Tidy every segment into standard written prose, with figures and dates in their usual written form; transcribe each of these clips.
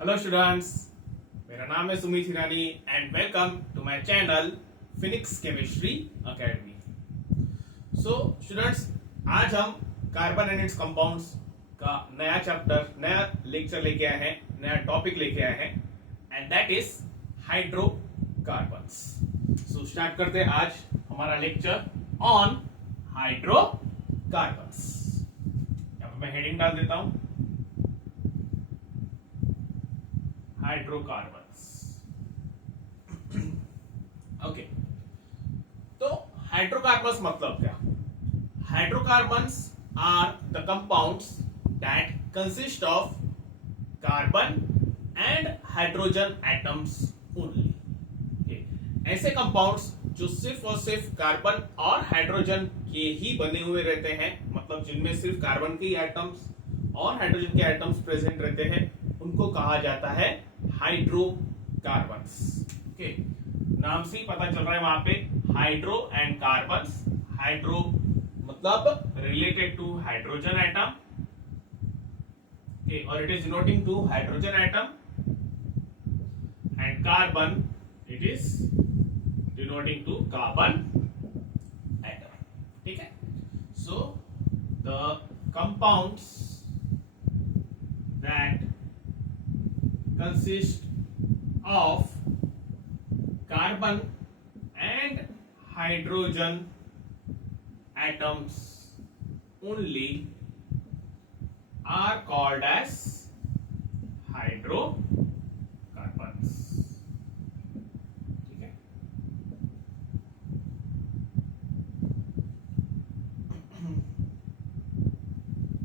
Hello students, मेरा नाम है Sumit Hirani and welcome to my channel Phoenix Chemistry Academy. So students, आज हम कार्बन एंड इट्स कंपाउंड्स का नया चैप्टर, नया लेक्चर लेके आए हैं, नया टॉपिक लेके आए हैं and that is hydrocarbons. So start करते हैं आज हमारा लेक्चर ऑन हाइड्रोकार्बन्स। यहाँ पे मैं हेडिंग डाल देता हूं, हाइड्रोकार्बन्स। ओके, तो हाइड्रोकार्बन्स मतलब क्या? Hydrocarbons are the compounds that consist of carbon and hydrogen atoms only. ऐसे कंपाउंड्स जो सिर्फ और सिर्फ कार्बन और हाइड्रोजन के ही बने हुए रहते हैं, मतलब जिनमें सिर्फ कार्बन के एटम्स और हाइड्रोजन के एटम्स प्रेजेंट रहते हैं, उनको कहा जाता है हाइड्रोकार्बन्स। ओके, नाम से ही पता चल रहा है वहां पे हाइड्रो एंड कार्बन्स। हाइड्रो मतलब related to hydrogen atom, okay, और it is denoting to hydrogen atom, and carbon it is denoting to carbon atom. ठीक है, so the compounds that consist of carbon and hydrogen atoms only are called as hydrocarbons। ठीक है,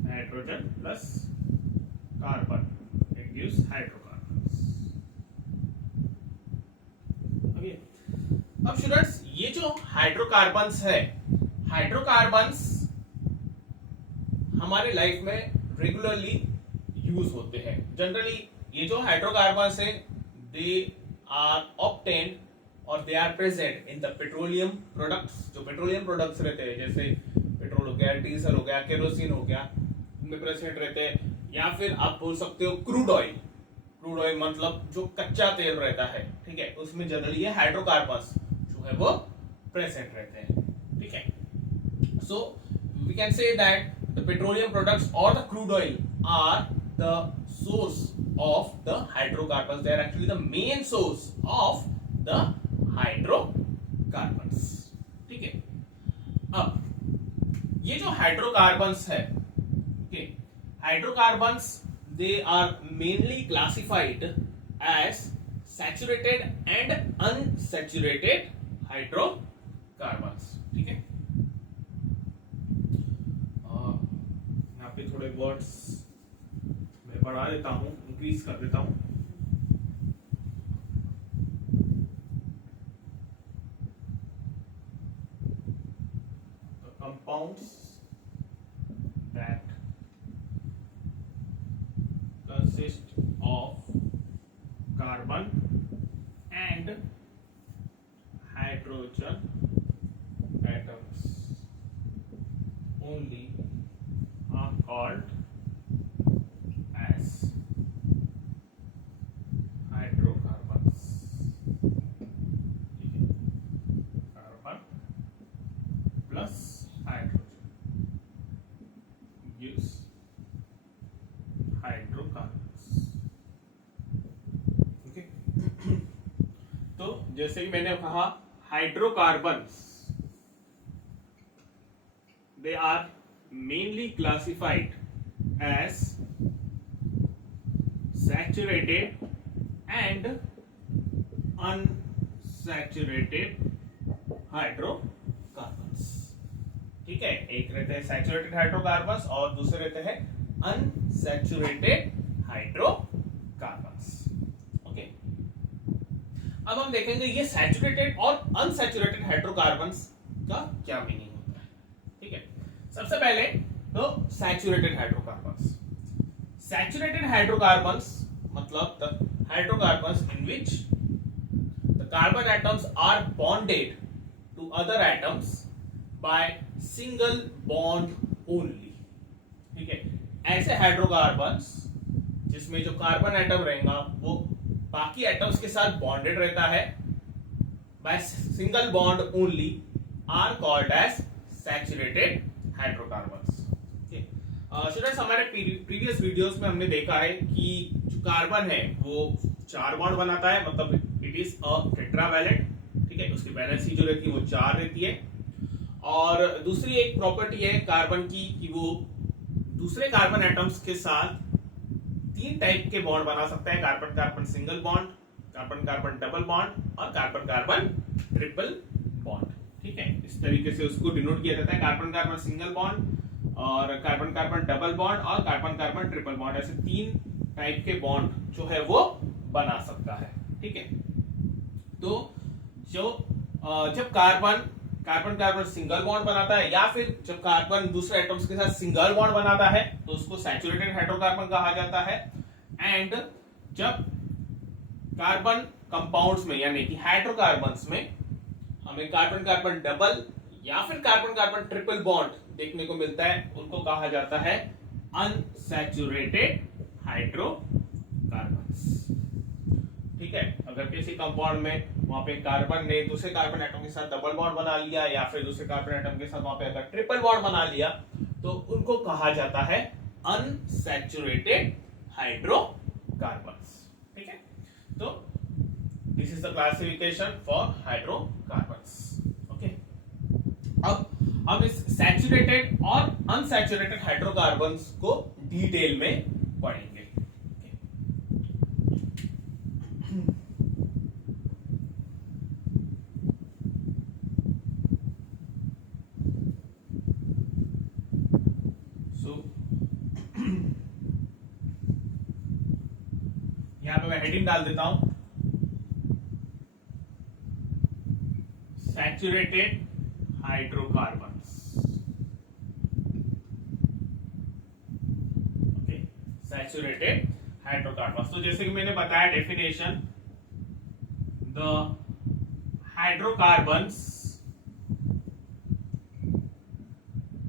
hydrogen plus carbon it gives hydrocarbons। अब students, ये जो hydrocarbons है, hydrocarbons हमारे life में रेगुलरली यूज होते हैं। जनरली ये जो हाइड्रोकार्बन्स है, दे आर ऑब्टेन्ड और they are present in the petroleum products. जो पेट्रोलियम प्रोडक्ट्स रहते हैं, जैसे पेट्रोल हो गया, डीजल हो गया, केरोसिन हो गया, उनमें प्रेजेंट रहते हैं। या फिर आप बोल सकते हो क्रूड ऑयल। क्रूड ऑयल मतलब जो कच्चा तेल रहता है, ठीक है, उसमें जनरली ये हाइड्रोकार्बन्स जो है वो प्रेजेंट रहते हैं। ठीक है, so we can say that the petroleum products और the crude oil are the source of the hydrocarbons. They are actually the main source of the hydrocarbons. ठीक है, अब ये जो हाइड्रोकार्बन्स है, okay, hydrocarbons they are mainly classified as saturated and unsaturated hydrocarbons। ठीक है, यहाँ पे थोड़े वर्ड्स मैं बढ़ा देता हूं, इंक्रीज कर देता हूं। Compounds that consist of carbon and hydrogen atoms only are called as hydrocarbons। Carbon plus hydrogen gives hydrocarbons. Okay, तो जैसे कि मैंने कहा, hydrocarbons they are mainly classified as saturated and unsaturated hydrocarbons. ठीक है, एक रहते हैं सैचुरेटेड हाइड्रोकार्बन्स और दूसरे रहते हैं अनसैचुरेटेड हाइड्रोकार्बन्स। ओके, अब हम देखेंगे ये सैचुरेटेड और अनसैचुरेटेड हाइड्रोकार्बन्स का क्या मीनिंग होता है। ठीक है, सबसे पहले तो सैचुरेटेड हाइड्रोकार्बन्स। सैचुरेटेड हाइड्रोकार्बन्स मतलब the hydrocarbons in which the carbon atoms are bonded to other atoms by single bond only. ठीक है, ऐसे हाइड्रोकार्बन्स जिसमें जो कार्बन एटम रहेगा वो बाकी एटम्स के साथ बॉन्डेड रहता है by single bond only, are called as saturated hydrocarbons. Students, हमारे प्रीवियस वीडियोस में हमने देखा है कि जो कार्बन है वो 4 बॉन्ड बनाता है, मतलब इट इज अ टेट्रावैलेंट। ठीक है, उसकी वैलेंसी जो रहती है वो 4 रहती है। और दूसरी एक प्रॉपर्टी है कार्बन की कि वो दूसरे कार्बन एटम्स के साथ 3 टाइप के बॉन्ड बना सकता है, carbon carbon single bond, carbon carbon double bond और कार्बन कार्बन ट्रिपल बॉन्ड। ठीक है, इस तरीके से उसको डिनोट किया जाता है, कार्बन कार्बन सिंगल बॉन्ड और कार्बन कार्बन डबल बॉन्ड और कार्बन कार्बन ट्रिपल बॉन्ड। ऐसे 3 टाइप के बॉन्ड जो है वो बना सकता है। ठीक है, तो जब carbon carbon carbon single bond बनाता है या फिर जब कार्बन दूसरे एटम्स के साथ सिंगल बॉन्ड बनाता है तो उसको सैचुरेटेड हाइड्रोकार्बन कहा जाता है। एंड जब कार्बन कंपाउंड्स में यानी कि हाइड्रोकार्बन्स में हमें कार्बन कार्बन डबल या फिर कार्बन कार्बन ट्रिपल बॉन्ड देखने को मिलता है, उनको कहा जाता है अनसैचुरेटेड हाइड्रोकार्बन्स। ठीक है, अगर किसी कंपाउंड में वहां पे कार्बन ने दूसरे कार्बन एटम के साथ डबल बॉन्ड बना लिया या फिर दूसरे कार्बन एटम के साथ वहां पे अगर ट्रिपल बॉन्ड बना लिया तो उनको कहा जाता है अनसैचुरेटेड हाइड्रोकार्बन्स। ठीक है, तो this is the classification for hydrocarbons. Okay, अब हम इस सैचुरेटेड और अनसैचुरेटेड हाइड्रोकार्बन्स को डिटेल में पढ़ेंगे। यहां पे मैं हेडिंग डाल देता हूं, saturated hydrocarbons. Okay, saturated hydrocarbons. तो जैसे कि मैंने बताया definition, the hydrocarbons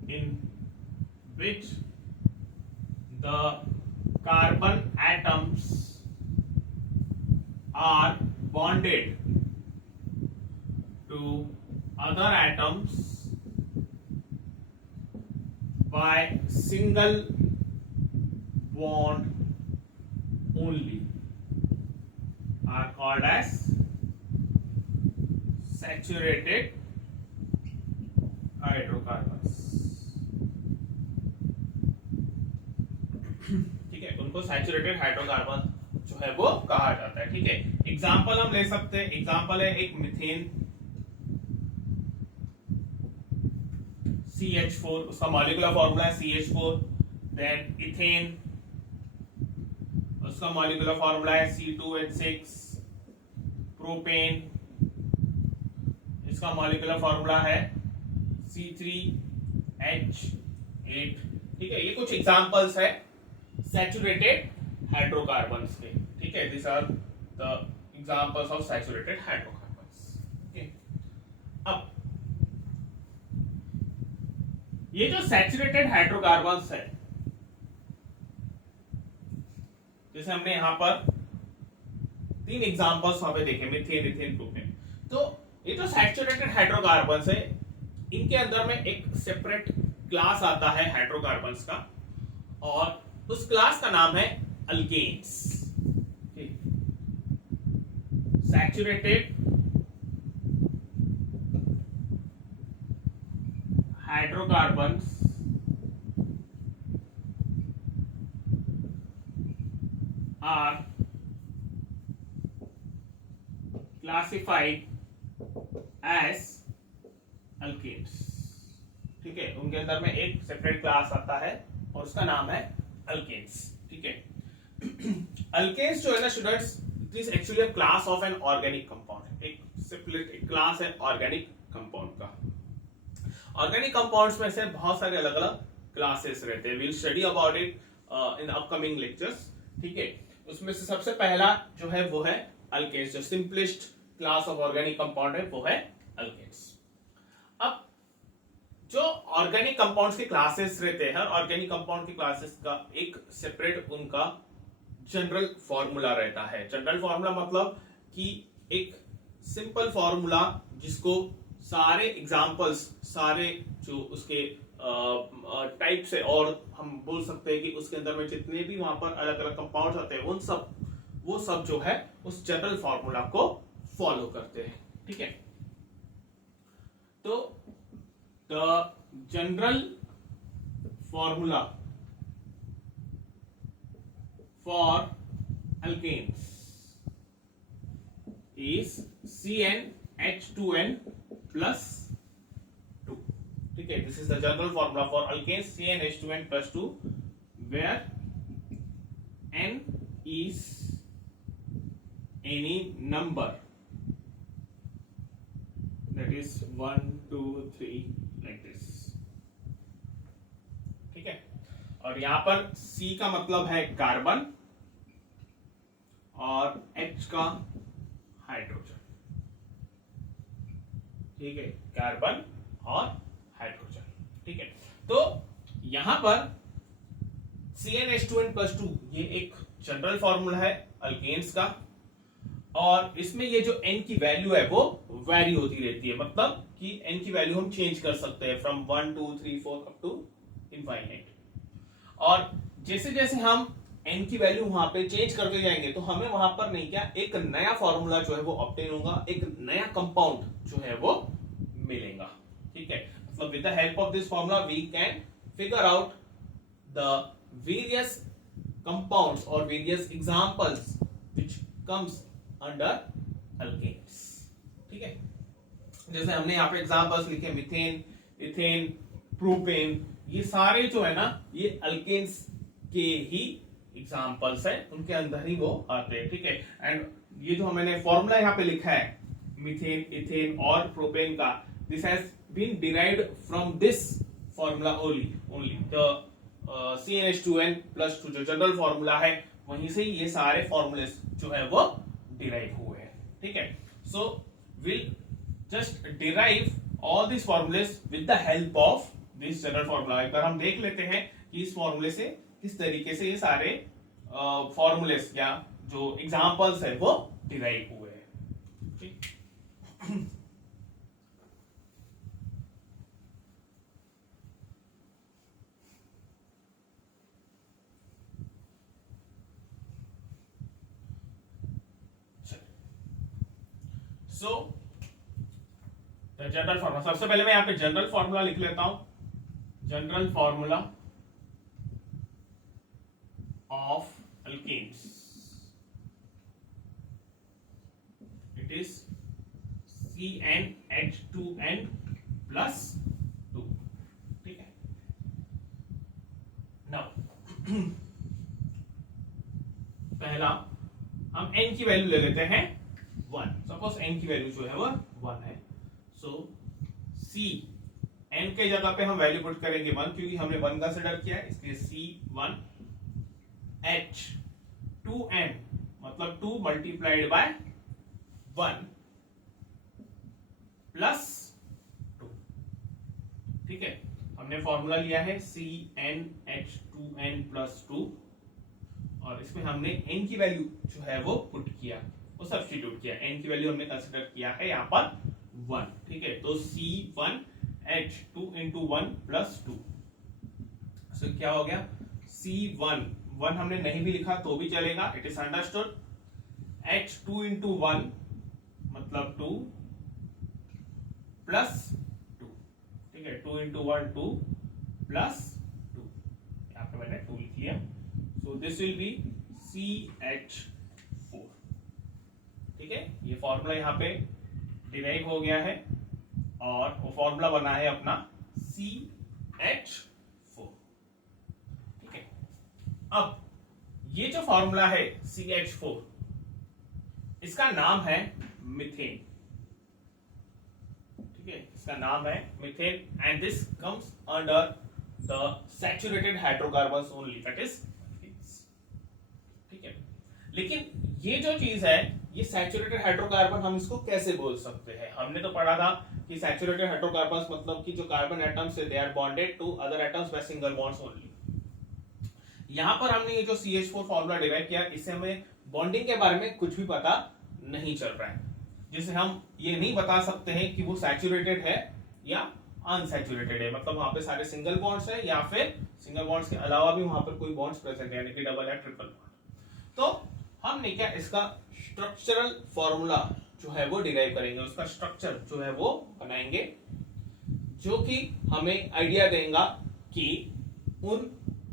in which the carbon atoms are bonded to other atoms by single bond only are called as saturated hydrocarbons। ठीक है, उनको सैचुरेटेड हाइड्रोकार्बन जो है वो कहा जाता है। ठीक है, एग्जांपल हम ले सकते हैं, एग्जांपल है एक मीथेन CH4, उसका मॉलिक्यूलर फॉर्मूला है CH4। देन इथेन, उसका मॉलिक्यूलर फॉर्मूला है C2H6। प्रोपेन, इसका मॉलिक्यूलर फॉर्मूला है C3H8। ठीक है, ये कुछ एग्जांपल्स है सैचुरेटेड हाइड्रोकार्बन्स के। ठीक है, this are the examples of saturated hydrocarbons. Okay, अब ये जो सैचुरेटेड हाइड्रोकार्बन्स है, जैसे हमने यहां पर 3 एग्जांपल्स वहां पे देखे, मीथेन, इथेन, प्रोपेन। तो ये जो सैचुरेटेड हाइड्रोकार्बन्स है, इनके अंदर में एक सेपरेट क्लास आता है हाइड्रोकार्बन्स का, और उस क्लास का नाम है alkanes. Saturated hydrocarbons are classified as alkanes. ठीक है, उनके अंदर में एक सेपरेट क्लास आता है और उसका नाम है अल्केन्स। ठीक है, अल्केन्स जो है ना students, it is actually a class of an organic compound. एक सेपरेट क्लास है ऑर्गेनिक कंपाउंड का। ऑर्गेनिक कंपाउंड्स में से बहुत सारे अलग अलग क्लासेस रहते हैं, will study about it in upcoming lectures. ठीक है, उसमें से सबसे पहला जो है वो है अल्केन्स। जो simplest class of organic compound है वो है अल्केन्स। अब जो ऑर्गेनिक कंपाउंड्स के क्लासेस रहते हैं, हर ऑर्गेनिक कंपाउंड की क्लासेस का एक सेपरेट उनका जनरल फॉर्मूला रहता है। जनरल फॉर्मूला मतलब कि एक सिंपल फॉर्मूला जिसको सारे एग्जाम्पल्स, सारे जो उसके टाइप्स है, और हम बोल सकते हैं कि उसके अंदर में जितने भी वहां पर अलग अलग कंपाउंड्स आते हैं वो सब जो है उस जनरल फॉर्मूला को फॉलो करते हैं। ठीक है, तो the general formula for alkanes is CnH2n plus 2. ठीक है, this is the general formula for alkanes CnH2n plus 2 where n is any number that is 1 2 3 like this। ठीक है, और यहां पर C का मतलब है कार्बन और H का हाइड्रोजन। ठीक है, कार्बन और हाइड्रोजन। ठीक है, तो यहां पर CnH2n plus 2 ये एक जनरल फॉर्मूला है अल्केन्स का, और इसमें ये जो n की वैल्यू है वो वैरी होती रहती है, मतलब कि n की वैल्यू हम चेंज कर सकते हैं फ्रॉम 1 2 3 4 अप टू इनफाइनाइट। और जैसे जैसे हम n की वैल्यू वहां पे चेंज करते जाएंगे तो हमें वहां पर नहीं क्या एक नया फॉर्मूला जो है वो ऑब्टेन होगा, एक नया कंपाउंड जो है वो मिलेगा। ठीक है, मतलब with the help of this formula we can figure out the various compounds और various examples which comes under alkanes. ठीक है, जैसे हमने यहाँ पे एग्जांपल्स लिखे मीथेन, इथेन, प्रोपेन, ये सारे जो है ना ये अल्केन्स के ही एग्जांपल्स है, उनके अंदर ही वो आते हैं। ठीक है, एंड ये जो मैंने फॉर्मूला यहाँ पे लिखा है मीथेन, इथेन और प्रोपेन का, this has been derived from this formula only the CnH2n plus 2 जो जनरल फॉर्मूला है वहीं से ये सारे फॉर्मूले जो है वो डिराइव हुए हैं। ठीक है, so will just derive all this formulas with the help of this general formula. एक बार हम देख लेते हैं कि इस फॉर्मूले से किस तरीके से ये सारे फॉर्मूलेस या जो एग्जांपल्स है वो डिराइव हुए हैं। ठीक, सो द जनरल फॉर्मूला, सबसे पहले मैं यहां पे जनरल फॉर्मूला लिख लेता हूं। General formula of alkenes, it is CnH2n plus 2। ठीक है, नाउ पहला हम n की वैल्यू ले लेते हैं 1। सपोज n की वैल्यू जो है वो 1 है, सो C n के जगह पे हम वैल्यू पुट करेंगे 1 क्योंकि हमने 1 कंसिडर किया है, इसलिए C1 H 2n मतलब 2 मल्टीप्लाइड बाय 1 प्लस 2। ठीक है, हमने फॉर्मूला लिया है CnH2n प्लस 2 और इसमें हमने n की वैल्यू जो है वो पुट किया, वो सब्स्टिट्यूट किया। n की वैल्यू हमने कंसिडर किया है यहाँ पर 1। ठीक है, तो C1H2 इंटू 1 प्लस 2, सो क्या हो गया C1 1 हमने नहीं भी लिखा तो भी चलेगा, it is understood. H2 into 1 मतलब 2 प्लस 2। ठीक है, 2 इंटू 1 2 प्लस 2, यहाँ पे मैंने 2 लिख लिया, सो दिस विल बी CH4। ठीक है, ये फॉर्मूला यहाँ पे डिराइव हो गया है और वो फॉर्मूला बना है अपना CH4। अब ये जो फॉर्मूला है CH4, इसका नाम है मीथेन। ठीक है, इसका नाम है methane and this comes under the saturated hydrocarbons only, that is. ठीक है, लेकिन ये जो चीज है ये सैचुरेटेड हाइड्रोकार्बन हम इसको कैसे बोल सकते हैं? हमने तो पढ़ा था कि सैचुरेटेड हाइड्रोकार्बन्स मतलब कि जो कार्बन एटम्स है they are bonded to other atoms by single bonds only. यहां पर हमने ये जो CH4 फॉर्मूला डिराइव किया, इससे हमें बॉन्डिंग के बारे में कुछ भी पता नहीं चल रहा है, जिससे हम ये नहीं बता सकते हैं कि वो सैचुरेटेड है या अनसैचुरेटेड है, मतलब वहां पे सारे सिंगल बॉन्ड्स है या फिर सिंगल बॉन्ड्स के अलावा भी वहां पर कोई बॉन्ड्स प्रेजेंट है, यानी कि डबल या ट्रिपल बॉन्ड। तो हमने क्या इसका स्ट्रक्चरल फॉर्मूला जो है वो डिराइव करेंगे, उसका स्ट्रक्चर जो है वो बनाएंगे, जो कि हमें आइडिया देगा कि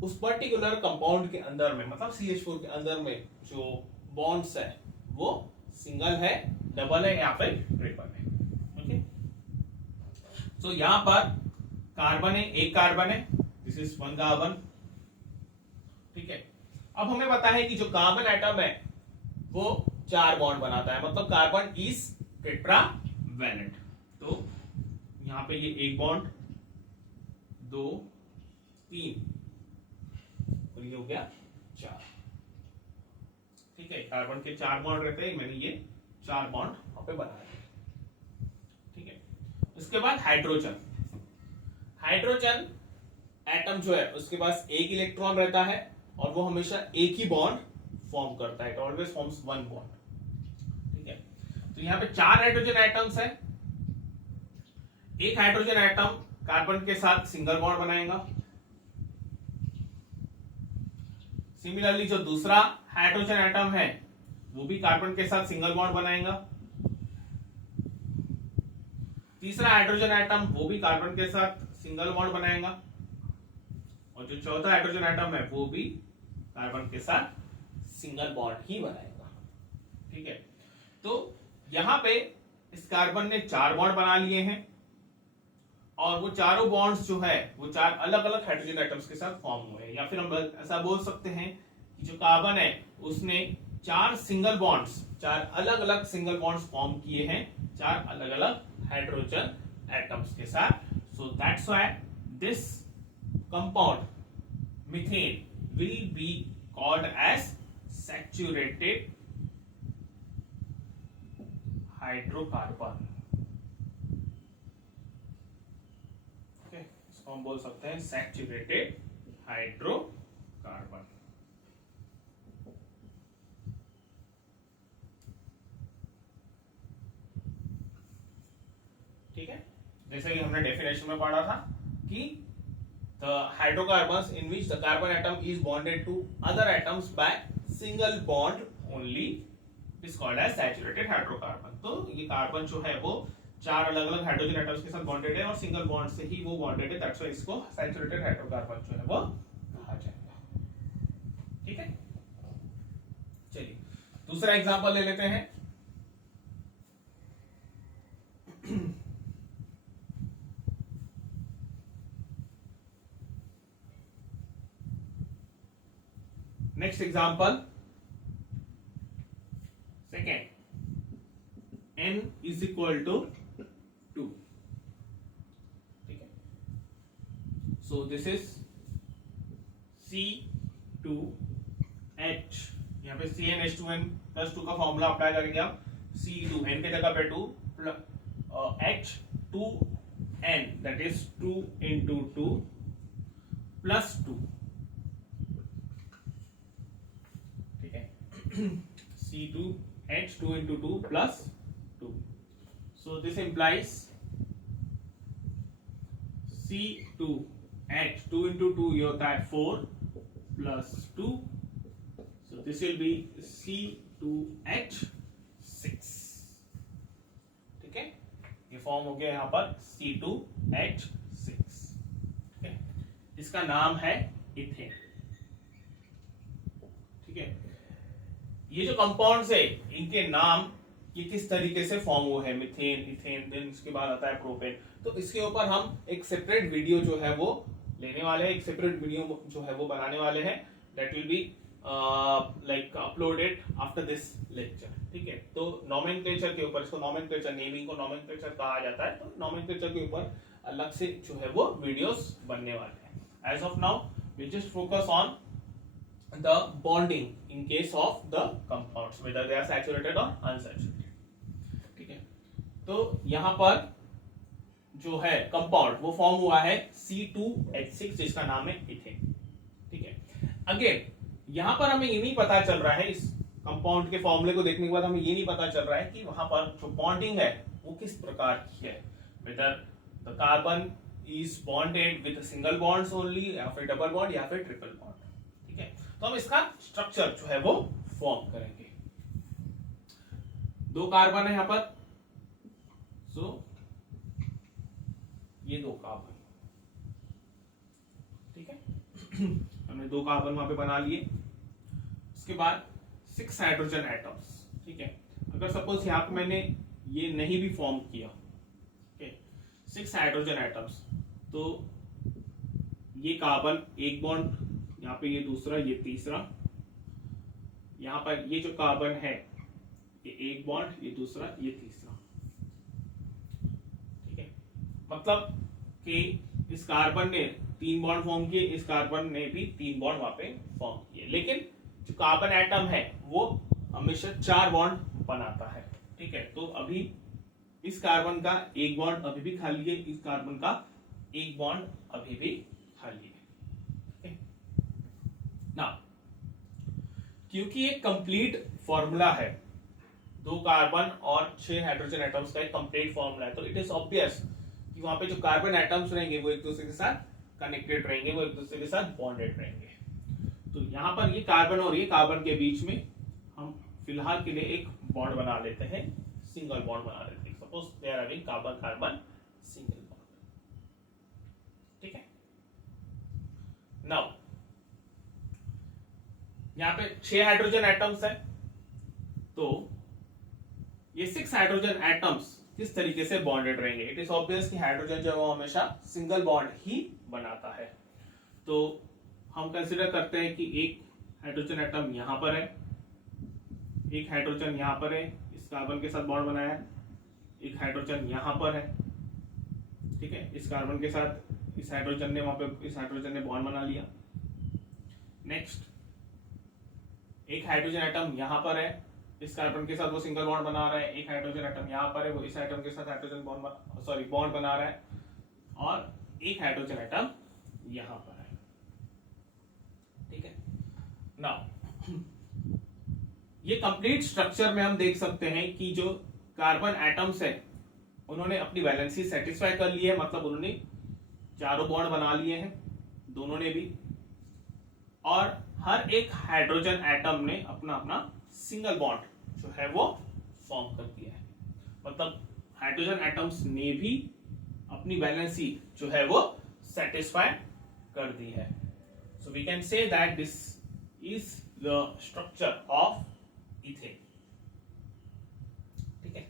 उस पर्टिकुलर कंपाउंड के अंदर में, मतलब CH4 के अंदर में जो बॉन्ड्स है वो सिंगल है, डबल है या फिर ट्रिपल है। ओके, तो यहां पर कार्बन है, एक कार्बन है, दिस इज 1 कार्बन। ठीक है, अब हमें पता है कि जो कार्बन एटम है वो 4 बॉन्ड बनाता है, मतलब कार्बन इज टेट्रावैलेंट। तो यहां पे ये 1 बॉन्ड, 2, 3 और ये हो गया 4। ठीक है, कार्बन के 4 बॉन्ड रहते हैं, मैंने ये 4 बॉन्ड वहां पे बनाया। ठीक है, उसके बाद हाइड्रोजन। हाइड्रोजन एटम जो है उसके पास एक इलेक्ट्रॉन रहता है और वो हमेशा एक ही बॉन्ड फॉर्म करता है, ऑलवेज फॉर्म्स 1 बॉन्ड। ठीक है, तो यहाँ पे 4 हाइड्रोजन एटम्स है। एक हाइड्रोजन एटम कार्बन के साथ सिंगल बॉन्ड बनाएगा। सिमिलरली जो दूसरा हाइड्रोजन एटम है वो भी कार्बन के साथ सिंगल बॉन्ड बनाएगा। तीसरा हाइड्रोजन एटम वो भी कार्बन के साथ सिंगल बॉन्ड बनाएगा, और जो चौथा हाइड्रोजन एटम है वो भी कार्बन के साथ सिंगल बॉन्ड ही बनाएगा। ठीक है, तो यहां पे इस कार्बन ने 4 बॉन्ड बना लिए हैं, और वो चारों बॉन्ड्स जो है वो 4 अलग अलग हाइड्रोजन एटम्स के साथ फॉर्म हुए हैं, या फिर हम ऐसा बोल सकते हैं कि जो कार्बन है उसने 4 सिंगल बॉन्ड्स, 4 अलग अलग सिंगल बॉन्ड्स फॉर्म किए हैं 4 अलग अलग हाइड्रोजन एटम्स के साथ। So that's why this compound methane will be called as saturated hydrocarbon. हम बोल सकते हैं सैचुरेटेड हाइड्रोकार्बन। ठीक है, जैसे कि हमने डेफिनेशन में पढ़ा था कि the hydrocarbons in which the carbon atom is bonded to other atoms by single bond only is called as saturated hydrocarbon. तो ये कार्बन जो है वो 4 अलग अलग हाइड्रोजन एटम्स के साथ बॉन्डेड है और सिंगल बॉन्ड से ही वो बॉन्डेड है, दैट्स व्हाई इसको सैचुरेटेड हाइड्रोकार्बन जो है वो कहा जाएगा। ठीक है, चलिए दूसरा एग्जांपल ले लेते हैं। Next example, second, n is equal to 2. ठीक है, so this is C2H, यहाँ पे CnH2n प्लस 2 का फॉर्मूला अप्लाई करेंगे आप, C2 n के जगह पे 2 H2n, that is 2 into 2 plus 2। ठीक है, C2H 2 into 2 plus 2, so this implies C2H 2 into 2 ये होता है 4 plus 2, so this will be C2H6। ठीक है, ये फॉर्म हो गया यहाँ पर C2H6। ठीक है, इसका नाम है इथेन। ठीक है, ये जो कंपाउंड्स है इनके नाम ये किस तरीके से फॉर्म हुए हैं, मीथेन, इथेन, देन इसके बाद आता है प्रोपेन। तो इसके ऊपर हम एक सेपरेट वीडियो जो है वो लेने वाले हैं, एक सेपरेट वीडियो जो है वो बनाने वाले हैं, that will be like uploaded after this lecture. ठीक है, तो नोमेनक्लेचर के ऊपर, इसको नोमेनक्लेचर, नेमिंग को नोमेनक्लेचर कहा जाता है, तो नोमेनक्लेचर के ऊपर अलग से जो है वो वीडियोस बनने वाले हैं। As of now we just focus on the bonding in case of the compounds whether they are saturated or unsaturated। ठीक है, तो यहां पर जो है कंपाउंड वो फॉर्म हुआ है C2H6 जिसका नाम है इथेन। ठीक है, अगेन यहां पर हमें ये नहीं पता चल रहा है, इस कंपाउंड के फॉर्मूले को देखने के बाद हमें ये नहीं पता चल रहा है कि वहां पर जो बॉन्डिंग है वो किस प्रकार की है, whether the carbon is bonded with single bonds only, या फिर डबल बॉन्ड, या फिर ट्रिपल बॉन्ड। ठीक है, तो हम इसका स्ट्रक्चर जो है वो फॉर्म करेंगे। दो कार्बन है यहां पर, सो ये दो कार्बन, ठीक है हमने दो कार्बन वहां पे बना लिए। उसके बाद 6 हाइड्रोजन एटम्स। ठीक है, अगर सपोज यहां पे मैंने ये नहीं भी फॉर्म किया, ओके, 6 हाइड्रोजन एटम्स, तो ये कार्बन एक बॉन्ड, यहाँ पे ये दूसरा, ये तीसरा, यहाँ पर ये जो कार्बन है ये एक बॉन्ड, ये दूसरा, ये तीसरा। ठीक है, मतलब कि इस कार्बन ने 3 बॉन्ड फॉर्म किए, इस कार्बन ने भी 3 बॉन्ड वहां पे फॉर्म किए, लेकिन जो कार्बन एटम है वो हमेशा 4 बॉन्ड बनाता है। ठीक है, तो अभी इस कार्बन का एक बॉन्ड अभी भी खाली है, इस कार्बन का एक बॉन्ड अभी भी खाली है। ना, क्योंकि ये कंप्लीट फॉर्मूला है, 2 कार्बन और 6 हाइड्रोजन एटम्स का एक कंप्लीट फॉर्मूला है, तो इट इज ऑब्वियस कि वहां पे जो कार्बन एटम्स रहेंगे वो एक दूसरे के साथ कनेक्टेड रहेंगे, वो एक दूसरे के साथ बॉन्डेड रहेंगे। तो यहाँ पर ये कार्बन और ये कार्बन के बीच में हम फिलहाल के लिए एक बॉन्ड बना लेते हैं, सिंगल बॉन्ड बना लेते हैं। Suppose they are having carbon carbon single bond. ठीक है, नाउ यहाँ पे 6 हाइड्रोजन एटम्स है, तो ये 6 हाइड्रोजन एटम्स किस तरीके से बॉन्डेड रहेंगे। इट इज ऑब्वियस कि हाइड्रोजन जो है वो हमेशा सिंगल बॉन्ड ही बनाता है। तो हम कंसीडर करते हैं कि एक हाइड्रोजन एटम यहां पर है, एक हाइड्रोजन यहां पर है, इस कार्बन के साथ बॉन्ड बनाया है, एक हाइड्रोजन यहां पर है। ठीक है, इस कार्बन के साथ इस हाइड्रोजन ने वहां पे इस हाइड्रोजन ने बॉन्ड बना लिया। नेक्स्ट, एक हाइड्रोजन एटम यहां पर है, इस कार्बन के साथ वो सिंगल बॉन्ड बना रहा है, एक हाइड्रोजन एटम यहां पर है, वो इस एटम के साथ हाइड्रोजन बॉन्ड बना रहा है, और एक हाइड्रोजन एटम यहां पर है। ठीक है, नाउ ये कंप्लीट स्ट्रक्चर में हम देख सकते हैं कि जो कार्बन एटम्स है उन्होंने अपनी वैलेंसी सेटिस्फाई कर ली है, मतलब उन्होंने चारों बॉन्ड बना लिए हैं, दोनों ने भी, और हर एक हाइड्रोजन एटम ने अपना अपना सिंगल बॉन्ड जो है वो फॉर्म कर दिया है, मतलब हाइड्रोजन एटम्स ने भी अपनी वैलेंसी जो है वो सेटिस्फाई कर दी है। So we can say that this is the structure of ethane. ठीक है,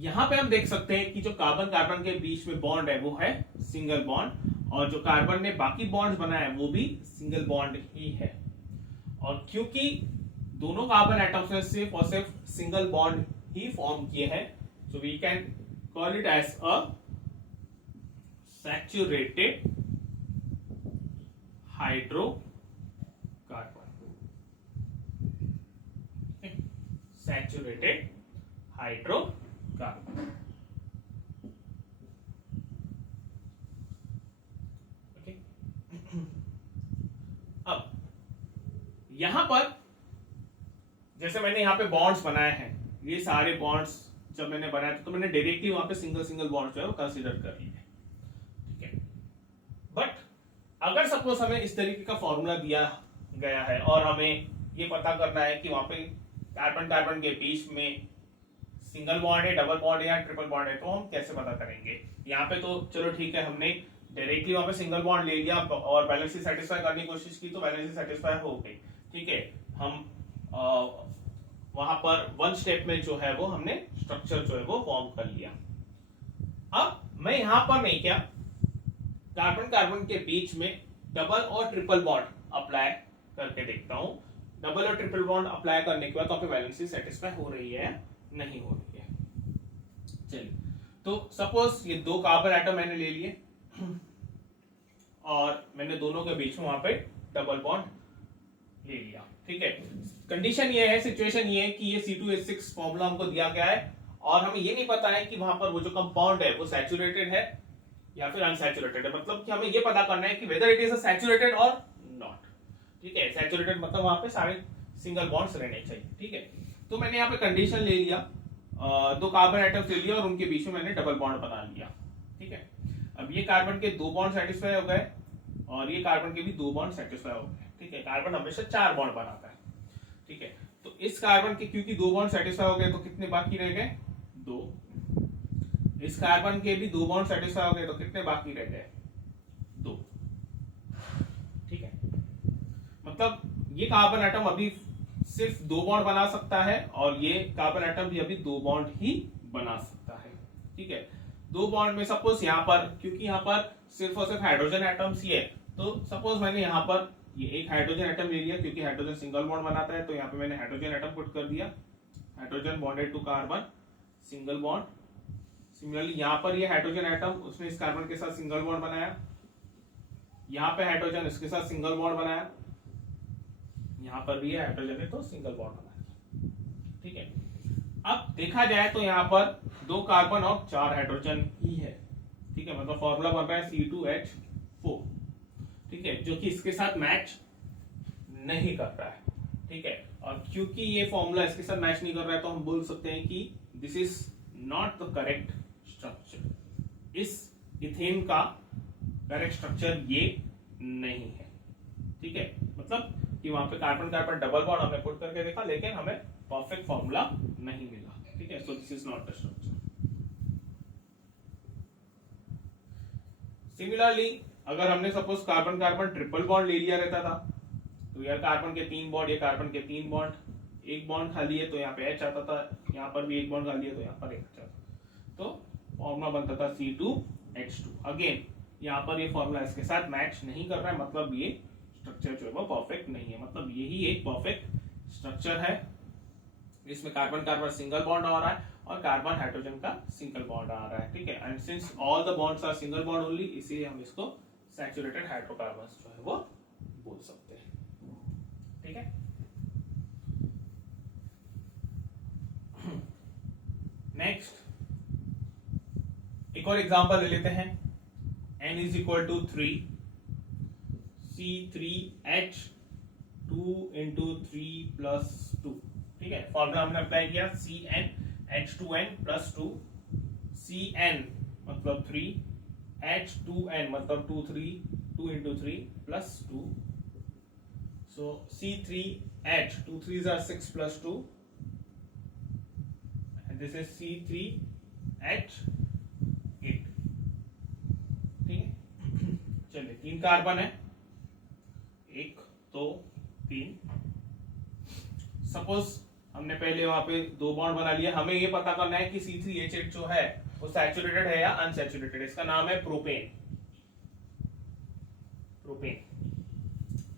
यहां पे हम देख सकते हैं कि जो कार्बन कार्बन के बीच में बॉन्ड है वो है सिंगल बॉन्ड, और जो कार्बन ने बाकी बॉन्ड बनाया है वो भी सिंगल बॉन्ड ही है। और क्योंकि दोनों कार्बन एटम्स ने सिर्फ और सिर्फ सिंगल बॉन्ड ही फॉर्म किए हैं, so we can call it as a saturated hydrocarbon. Saturated hydrocarbon. Okay, अब यहां पर जैसे मैंने यहां पे बॉन्ड्स बनाए हैं, ये सारे बॉन्ड्स जब मैंने बनाए तो मैंने डायरेक्टली वहां पे सिंगल सिंगल बॉन्ड जो है वो कंसीडर कर लिए। ठीक है, बट अगर सपोज हमें इस तरीके का फॉर्मूला दिया गया है और हमें ये पता करना है कि वहां पे कार्बन कार्बन के बीच में सिंगल बॉन्ड है, डबल बॉन्ड है या ट्रिपल बॉन्ड है, तो हम कैसे पता करेंगे। यहाँ पे तो चलो ठीक है, हमने डायरेक्टली वहां पे सिंगल बॉन्ड ले लिया और बैलेंस सेटिस्फाई करने की कोशिश की तो बैलेंस सेटिस्फाई हो गई। ठीक है, हम वहां पर वन स्टेप में जो है वो हमने स्ट्रक्चर जो है वो फॉर्म कर लिया। अब मैं यहां पर नहीं क्या कार्बन कार्बन के बीच में डबल और ट्रिपल बॉन्ड अप्लाई करके देखता हूं। डबल और ट्रिपल बॉन्ड अप्लाई करने के बाद तो आपकी वैलेंसी सेटिस्फाई हो रही है नहीं हो रही है। चलिए, तो सपोज ये 2 कार्बन एटम मैंने ले लिए और मैंने दोनों के बीच में वहां पे डबल बॉन्ड ले लिया। ठीक है, कंडीशन ये है, सिचुएशन ये है कि ये C2H6 फॉर्मूला हमको दिया गया है और हमें ये नहीं पता है कि वहां पर वो जो कंपाउंड है वो सैचुरेटेड है या फिर अनसैचुरेटेड है, मतलब कि हमें ये पता करना है कि whether it is a saturated और नॉट। ठीक है, सैचुरेटेड मतलब वहां पे सारे सिंगल बॉन्ड्स रहने चाहिए। ठीक है, तो मैंने यहाँ पे कंडीशन ले लिया, दो कार्बन एटम्स ले लिया और उनके बीच में मैंने डबल बॉन्ड बना लिया। ठीक है, अब ये कार्बन के दो बॉन्ड सेटिस्फाई हो गए और ये कार्बन के भी दो बॉन्ड सेटिस्फाई हो गए। ठीक है, कार्बन हमेशा चार बॉन्ड बनाता है। ठीक है, तो इस कार्बन के क्योंकि दो बॉन्ड सेटिस्फाई हो गए तो कितने बाकी रह गए, दो। इस कार्बन के भी दो बॉन्ड सेटिस्फाई हो गए तो कितने बाकी रह गए, दो। ठीक है, मतलब ये कार्बन एटम अभी सिर्फ दो बॉन्ड बना सकता है और ये कार्बन एटम भी अभी दो बॉन्ड ही बना सकता है। ठीक है, दो बॉन्ड में सपोज यहाँ पर, क्योंकि यहाँ पर सिर्फ और सिर्फ हाइड्रोजन एटम्स ही है, तो सपोज मैंने यहाँ पर ये एक हाइड्रोजन एटम ले लिया, क्योंकि हाइड्रोजन सिंगल बॉन्ड बनाता है, तो यहाँ पे मैंने हाइड्रोजन एटम पुट कर दिया, hydrogen bonded to carbon, single bond. Similarly यहाँ पर ये हाइड्रोजन एटम, उसने इस कार्बन के साथ सिंगल बॉन्ड बनाया, यहाँ पे हाइड्रोजन इसके साथ सिंगल बॉन्ड बनाया, यहाँ पर भी हाइड्रोजन है तो सिंगल बॉन्ड बनाया। ठीक है, अब देखा जाए तो यहाँ पर दो कार्बन और चार हाइड्रोजन ही है। ठीक है, मतलब फॉर्मूला बन रहा है C2H4। ठीक है, जो कि इसके साथ मैच नहीं कर रहा है। ठीक है, और क्योंकि ये फॉर्मूला इसके साथ मैच नहीं कर रहा है तो हम बोल सकते हैं कि this is not the correct structure. इस इथेन का करेक्ट स्ट्रक्चर ये नहीं है। ठीक है, मतलब कि वहां पे कार्बन कार्बन डबल बॉन्ड हमने पुट करके देखा लेकिन हमें परफेक्ट फॉर्मूला नहीं मिला। ठीक है, so this is not the structure. Similarly अगर हमने suppose carbon carbon triple bond ले लिया रहता था, तो यार कार्बन के तीन बॉन्ड, ये कार्बन के तीन बॉन्ड, एक बॉन्ड खाली है तो यहाँ पे H आता था, यहाँ पर भी एक बॉन्ड खाली है तो यहाँ पर H आता था, तो फॉर्मूला बनता था C2H2। अगेन यहाँ पर ये फॉर्मूला इसके साथ मैच नहीं कर रहा है, मतलब ये स्ट्रक्चर जो है वो परफेक्ट नहीं है। मतलब यही एक परफेक्ट स्ट्रक्चर है जिसमें कार्बन कार्बन सिंगल बॉन्ड आ रहा है और कार्बन हाइड्रोजन का सिंगल बॉन्ड आ रहा है। ठीक है, and since all the bonds are single bond only, इसीलिए हम इसको सैचुरेटेड हाइड्रोकार्बन्स जो है वो बोल सकते हैं। ठीक है, नेक्स्ट एक और एग्जांपल ले लेते हैं। N is equal to 3, C3H2 into 3 plus 2। ठीक है, फॉर्मूला हमने अप्लाई किया CnH2n plus 2, Cn मतलब 3, H2n मतलब 2 into 3 plus 2, so C3H, 2 3s are 6 plus 2, and this is C3H8। चलिए, तीन कार्बन है, एक दो तीन। सपोज हमने पहले वहां पे दो बॉन्ड बना लिया, हमें ये पता करना है कि C3H8 जो है वो सैचुरेटेड है या अनसैचुरेटेड। इसका नाम है प्रोपेन।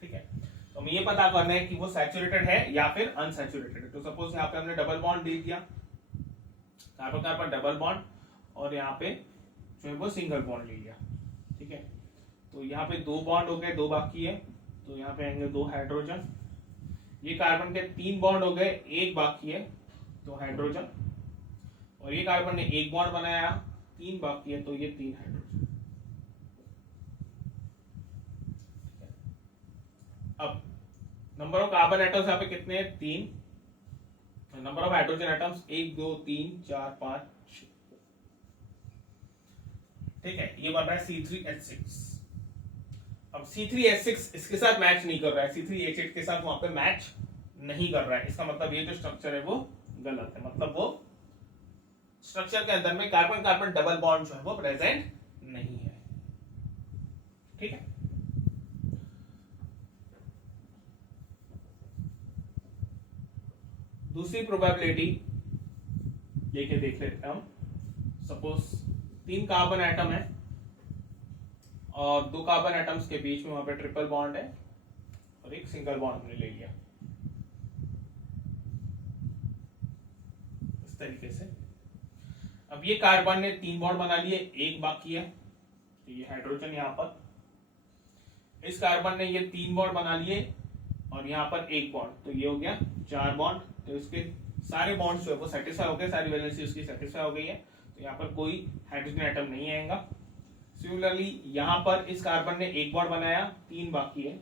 ठीक है, तो हमें ये पता करना है कि वो सैचुरेटेड है या फिर अनसैचुरेटेड है। तो सपोज यहाँ पे हमने डबल बॉन्ड दे दिया, कार्बन कार्बन डबल बॉन्ड, और यहाँ पे जो है वो सिंगल बॉन्ड ले लिया। ठीक है, तो यहाँ पे दो बॉन्ड हो गए, दो बाकी है, तो यहाँ पे आएंगे दो हाइड्रोजन। ये कार्बन के तीन बॉन्ड हो गए, एक बाकी है, तो हाइड्रोजन। और ये कार्बन ने एक बॉन्ड बनाया, तीन बाकी है, तो ये तीन हाइड्रोजन। अब नंबर ऑफ कार्बन एटम्स यहाँ पे कितने हैं, तीन। Number of hydrogen atoms 1 2 3 4 5 6। ठीक है, ये बन रहा है C3H6। अब C3H6 इसके साथ मैच नहीं कर रहा है, C3H8 के साथ वहां पे मैच नहीं कर रहा है। इसका मतलब ये जो स्ट्रक्चर है वो गलत है, मतलब वो स्ट्रक्चर के अंदर में कार्बन कार्बन डबल बॉन्ड जो है वो प्रेजेंट नहीं है। ठीक है, दूसरी प्रोबेबिलिटी लेके देख लेते हैं हम। सपोज तीन कार्बन एटम है और दो कार्बन एटम्स के बीच में वहां पे ट्रिपल बॉन्ड है और एक सिंगल बॉन्ड हमने ले लिया इस तरीके से। अब ये कार्बन ने तीन बॉन्ड बना लिए, एक बाकी है, तो ये हाइड्रोजन यहाँ पर। इस कार्बन ने ये तीन बॉन्ड बना लिए और यहाँ पर एक बॉन्ड, तो ये हो गया चार बॉन्ड। तो इसके सारे बॉन्ड्स जो है वो सेटिस्फाई हो गए, सारी वैलेंसी उसकी सेटिस्फाई हो गई है, तो यहाँ पर कोई हाइड्रोजन एटम नहीं आएगा। सिमिलरली यहाँ पर इस कार्बन ने एक बॉन्ड बनाया, तीन बाकी है,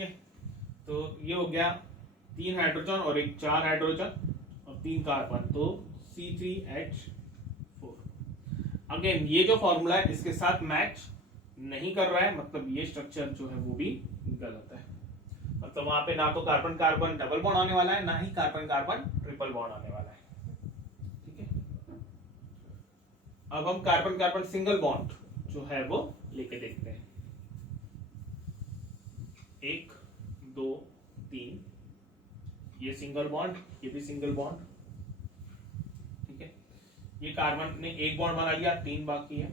है। तो ये हो गया 3 हाइड्रोजन और एक 4 हाइड्रोजन और 3 कार्बन, तो C3H4। अगेन ये जो फॉर्मूला है इसके साथ मैच नहीं कर रहा है, मतलब ये स्ट्रक्चर जो है वो भी गलत है। मतलब वहां पे ना तो कार्बन कार्बन डबल बॉन्ड आने वाला है, ना ही कार्बन कार्बन ट्रिपल बॉन्ड आने वाला है। ठीक है, अब हम कार्बन कार्बन सिंगल बॉन्ड जो है वो लेके देखते हैं। 1 2 3, ये सिंगल बॉन्ड, ये भी सिंगल बॉन्ड। ठीक है, ये कार्बन ने 1 बॉन्ड बना लिया, 3 बाकी है।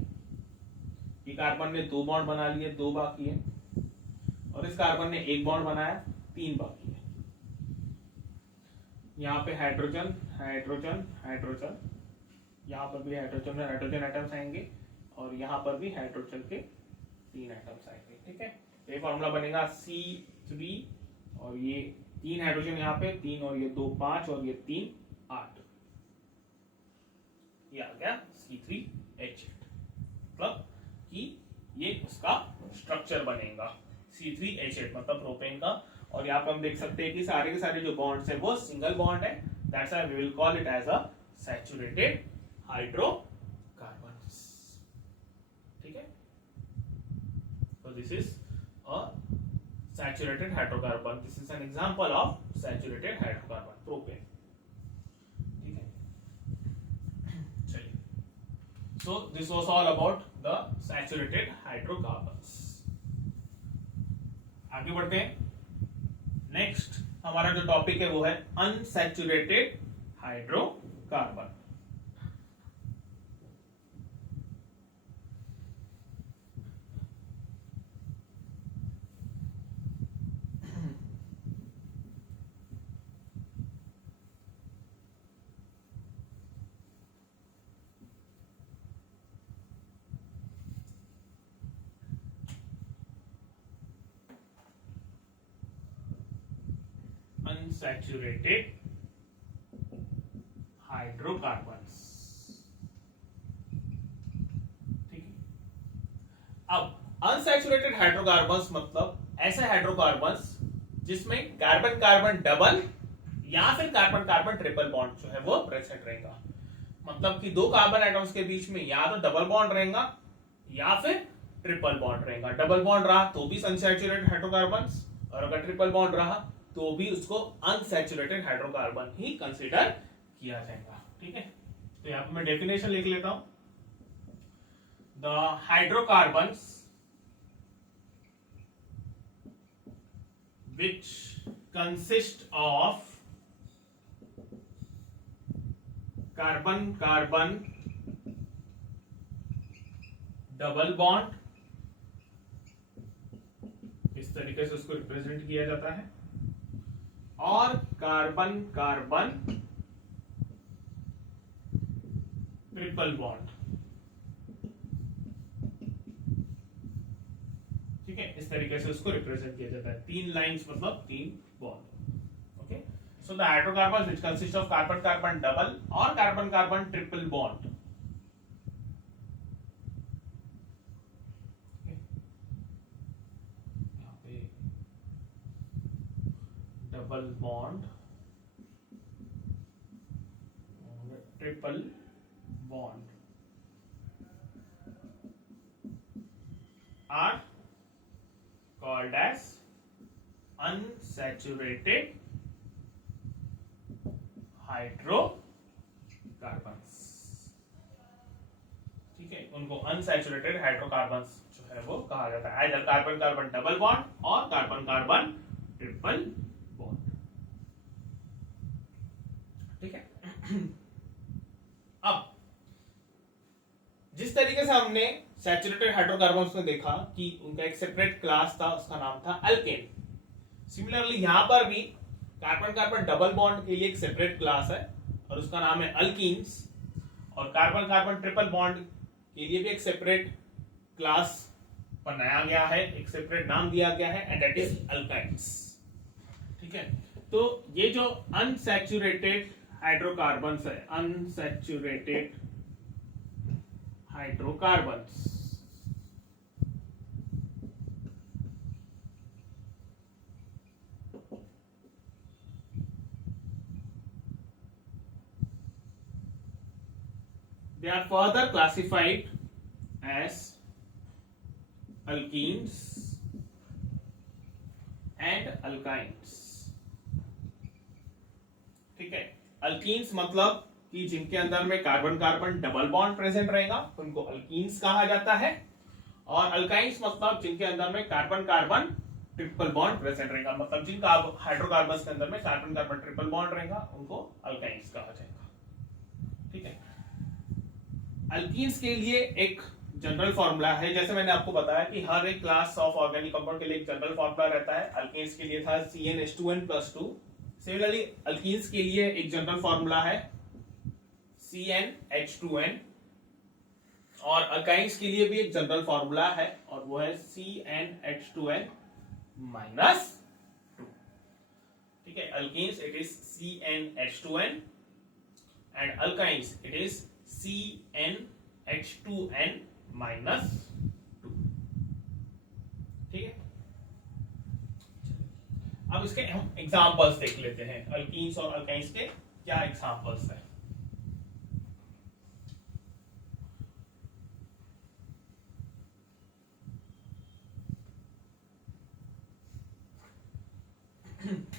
ये कार्बन ने 2 बॉन्ड बना लिए, 2 बाकी है। और इस कार्बन ने 1 बॉन्ड बनाया, 3 बाकी है। यहाँ पे हाइड्रोजन हाइड्रोजन हाइड्रोजन, यहाँ पर भी हाइड्रोजन में हाइड्रोजन एटम्स आएंगे और यहाँ पर भी हाइड्रोजन के 3 एटम्स आएंगे। ठीक है, तो ये फॉर्मूला बनेगा C3 और ये 3 हाइड्रोजन यहाँ पे 3 और ये 2 5 और ये 3 8, ये आ गया C3H8। मतलब कि ये उसका स्ट्रक्चर बनेगा C3H8, मतलब प्रोपेन का। और यहाँ पे हम देख सकते हैं कि सारे के सारे जो बॉन्ड्स है वो सिंगल बॉन्ड है, that's why we will call it as a saturated hydrocarbons. ठीक है, so this is a saturated hydrocarbon, this is an example of saturated hydrocarbon, propane। ठीक है, चलिए, so this was all about the saturated hydrocarbons। आगे बढ़ते हैं। Next हमारा जो टॉपिक है वो है अनसैचुरेटेड हाइड्रोकार्बन। Unsaturated hydrocarbons. ठीक है, अब अनसैचुरेटेड हाइड्रोकार्बन्स मतलब ऐसे हाइड्रोकार्बन्स जिसमें कार्बन कार्बन डबल या फिर कार्बन कार्बन ट्रिपल बॉन्ड जो है वो प्रेजेंट रहेगा। मतलब कि 2 कार्बन एटम्स के बीच में या तो डबल बॉन्ड रहेगा या फिर ट्रिपल बॉन्ड रहेगा। डबल बॉन्ड रहा तो भी अनसैचुरेटेड हाइड्रोकार्बन्स, और अगर ट्रिपल बॉन्ड रहा तो भी उसको अनसैचुरेटेड हाइड्रोकार्बन ही कंसीडर किया जाएगा। ठीक है, तो यहां पर मैं डेफिनेशन लिख लेता हूं। The hydrocarbons which consist of carbon carbon double bond, इस तरीके से उसको रिप्रेजेंट किया जाता है, और कार्बन कार्बन ट्रिपल बॉन्ड। ठीक है, इस तरीके से उसको रिप्रेजेंट किया जाता है। 3 लाइंस मतलब 3 bond. Okay, so the hydrocarbon which consist of carbon carbon double और carbon carbon triple bond. Double bond, triple bond are called as unsaturated hydrocarbons। ठीक है, उनको अनसैचुरेटेड हाइड्रोकार्बन्स जो है वो कहा जाता है, either carbon carbon double bond और कार्बन कार्बन ट्रिपल बॉन्ड। ठीक है, अब जिस तरीके से हमने सैचुरेटेड हाइड्रोकार्बन्स में देखा कि उनका एक सेपरेट क्लास था, उसका नाम था अल्केन। सिमिलरली यहां पर भी कार्बन कार्बन डबल बॉन्ड के लिए एक सेपरेट क्लास है और उसका नाम है अल्कीन्स, और कार्बन कार्बन ट्रिपल बॉन्ड के लिए भी एक सेपरेट क्लास बनाया गया है, एक सेपरेट नाम दिया गया है, एंड दैट इज अल्काइन्स। ठीक है, तो ये जो अनसैचुरेटेड हाइड्रोकार्बन्स है, unsaturated hydrocarbons, they are further classified as alkenes and alkynes. ठीक है, अल्कीन्स मतलब कि जिनके अंदर में carbon carbon double bond present रहेगा उनको अल्कीन्स कहा जाता है, और अल्काइंस मतलब जिनके अंदर में carbon carbon triple bond present रहेगा, मतलब जिन हाइड्रोकार्बन के अंदर में कार्बन कार्बन ट्रिपल बॉन्ड रहेगा उनको अल्काइंस कहा जाएगा। ठीक है, अल्कीन्स के लिए एक जनरल फॉर्मूला है, जैसे मैंने आपको बताया कि हर एक क्लास ऑफ ऑर्गेनिक कंपाउंड के लिए एक जनरल फॉर्मूला रहता है। अल्कीन्स के लिए था CnH2n+2। सिमिलरली अल्कीन्स के लिए एक जनरल फॉर्मूला है CnH2n, और अल्काइंस के लिए भी एक जनरल फॉर्मूला है और वो है CnH2n-2। ठीक है, alkenes it is CnH2n and alkynes it is CnH2n-2। ठीक है, अब इसके हम एग्जांपल्स देख लेते हैं। अल्कीन्स और अल्काइंस के क्या एग्जांपल्स हैं।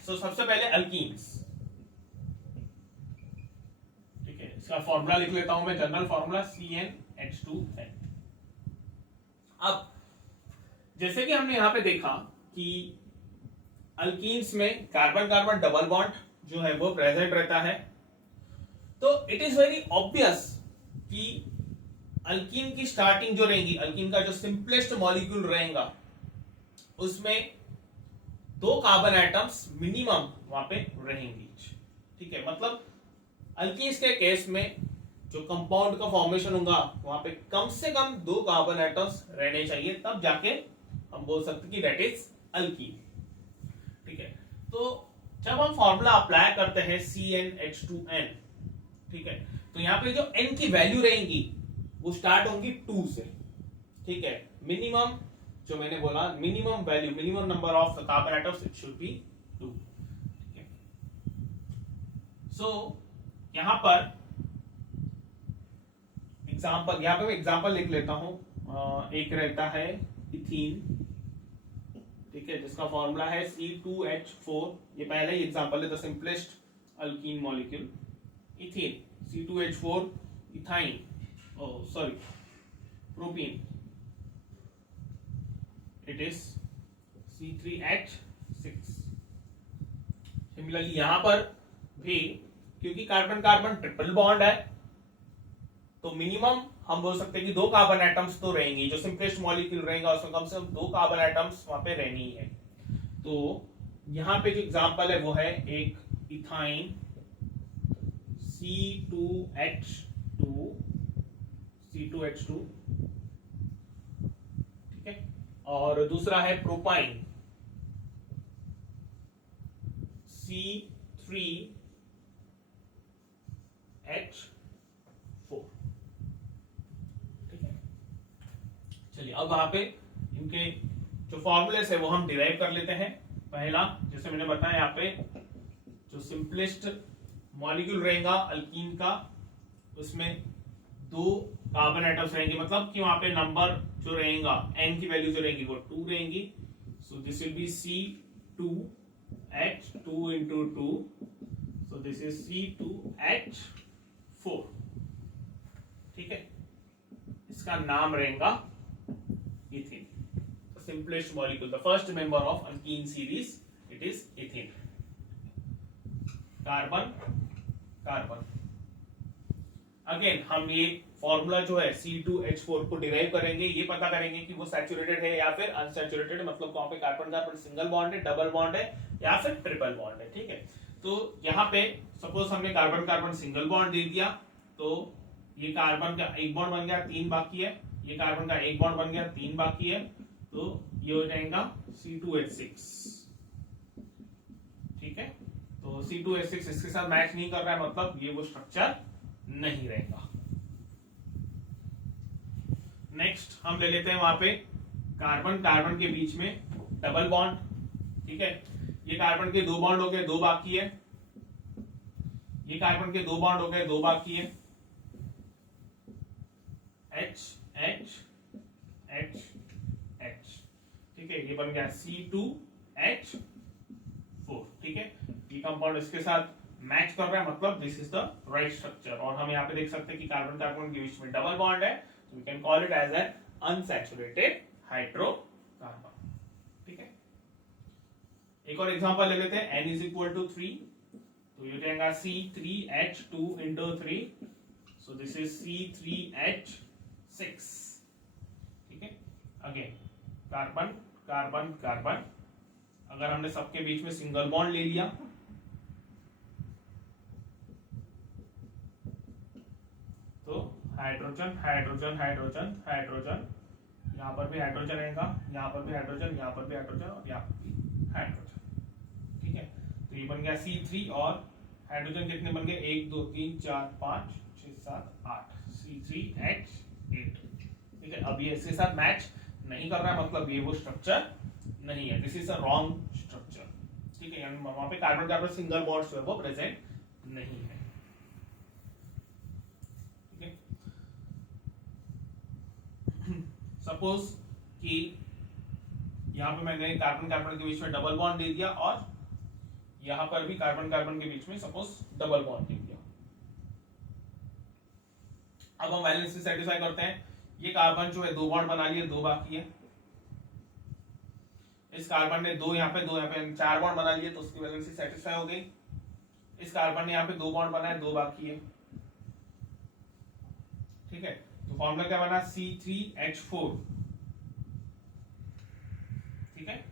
सबसे पहले अल्कीन्स। ठीक है, इसका फॉर्मूला लिख लेता हूं मैं, जनरल फॉर्मूला CnH2n। अब जैसे कि हमने यहां पे देखा कि अल्कीन्स में कार्बन कार्बन डबल बॉन्ड जो है वो प्रेजेंट रहता है, तो इट इज वेरी ऑब्वियस कि अल्कीन की स्टार्टिंग जो रहेगी, अल्कीन का जो सिंपलेस्ट मॉलिक्यूल रहेगा उसमें 2 कार्बन एटम्स मिनिमम वहां पे रहेंगी। ठीक है, मतलब अल्कीन्स के केस में जो कंपाउंड का फॉर्मेशन होगा वहां पे कम से कम 2 कार्बन एटम्स रहने चाहिए, तब जाके हम बोल सकते हैं कि दैट इज अल्कीन। ठीक है, तो जब हम फॉर्मूला अप्लाई करते हैं CnH2n, ठीक है, तो यहाँ पे जो n की वैल्यू रहेंगी वो स्टार्ट होंगी 2 से। ठीक है, मिनिमम जो मैंने बोला minimum value, minimum number of carbon atoms it should be 2। ठीक है, सो यहां पर एग्जांपल, यहां पे मैं एग्जांपल लिख लेता हूं। एक रहता है इथीन, ठीक है, जिसका फॉर्मूला है C2H4। ये पहला ही एग्जांपल है, the simplest alkyne molecule ethene, C2H4 ethyne, sorry propene, it is C3H6। Similarly यहां पर भी क्योंकि कार्बन कार्बन ट्रिपल बॉन्ड है तो मिनिमम हम बोल सकते हैं कि 2 कार्बन एटम्स तो रहेंगे, जो सिंपलेस्ट मॉलिक्यूल रहेगा उसमें कम से कम 2 कार्बन एटम्स वहां पे रहनी है। तो यहां पे जो एग्जांपल है वो है एक इथाइन C2H2, ठीक है, और दूसरा है प्रोपाइन C3H4। ठीक है, चलिए अब वहां पे इनके जो फॉर्मूलेस है वो हम डिराइव कर लेते हैं। पहला, जैसे मैंने बताया यहाँ पे जो सिंपलेस्ट मॉलिक्यूल रहेगा अल्कीन का उसमें 2 कार्बन एटम्स रहेंगे, मतलब कि वहां पे नंबर जो रहेगा n की वैल्यू जो रहेंगी वो 2 रहेंगी। सो this will B C2H2 into 2, so this is C2H4। ठीक है, इसका नाम रहेगा ethene, simplest molecule, the first member of alkyne series, it is ethene. Carbon carbon, again हम ये फॉर्मूला जो है C2H4 को डिराइव करेंगे, ये पता करेंगे कि वो सैचुरेटेड है या फिर अनसैचुरेटेड, मतलब वहां पे कार्बन कार्बन सिंगल बॉन्ड है, डबल बॉन्ड है या फिर ट्रिपल बॉन्ड है। ठीक है, तो यहाँ पे सपोज हमने कार्बन कार्बन सिंगल बॉन्ड दे दिया, तो ये कार्बन का एक बॉन्ड बन गया, 3 बाकी है, ये कार्बन का एक बॉन्ड बन गया, 3 बाकी है, तो ये हो जाएगा C2H6। ठीक है, तो C2H6 इसके साथ मैच नहीं कर रहा है, मतलब ये वो स्ट्रक्चर नहीं रहेगा। नेक्स्ट हम ले लेते हैं वहां पे कार्बन कार्बन के बीच में डबल बॉन्ड। ठीक है, ये कार्बन के 2 बॉन्ड हो गए, 2 बाकी है, ये कार्बन के 2 बॉन्ड हो गए, 2 बाकी है, H H H H, ठीक है, ये बन गया C2H4, ठीक है। ये कंपाउंड इसके साथ मैच कर रहा है, मतलब this is the right structure. और हम यहाँ पे देख सकते हैं कि कार्बन कार्बन के बीच में डबल बॉन्ड है, तो we can call it as an unsaturated hydrocarbon, ठीक है। एक और एग्जांपल ले लेते हैं, N = 3, तो ये जाएगा C3H2 into 3, so this is C3H6, ठीक है। अगेन कार्बन कार्बन कार्बन, अगर हमने सबके बीच में सिंगल बॉन्ड ले लिया तो हाइड्रोजन हाइड्रोजन हाइड्रोजन हाइड्रोजन, यहाँ पर भी हाइड्रोजन रहेगा, यहाँ पर भी हाइड्रोजन, यहाँ पर भी हाइड्रोजन और यहाँ पर भी हाइड्रोजन, ठीक है। तो ये बन गया C3, और हाइड्रोजन कितने बन गए, 1 2 3 4 5 6 7 8, C3H8, ठीक है। अब ये इसके साथ मैच नहीं कर रहा है, मतलब ये वो स्ट्रक्चर नहीं है, this is a wrong structure, ठीक है। यानी वहां पे कार्बन कार्बन सिंगल बॉन्ड्स जो है वो प्रेजेंट नहीं है, ठीक है। सपोज कि यहाँ पे मैंने कार्बन कार्बन के बीच में डबल बॉन्ड दे दिया, और यहाँ पर भी कार्बन कार्बन के बीच में सपोज डबल बॉन्ड दे दिया। अब हम वैलेंस से सेटिस्फाई करते हैं, ये कार्बन जो है 2 बॉन्ड बना लिए, 2 बाकी है। इस कार्बन ने 2 यहाँ पे 2 यहाँ पे 4 बॉन्ड बना लिए, तो उसकी वैलेंसी सेटिस्फाई हो गई। इस कार्बन ने यहाँ पे 2 बॉन्ड बनाए, 2 बाकी है, ठीक है। तो फॉर्मूला क्या बना, C3H4, ठीक है।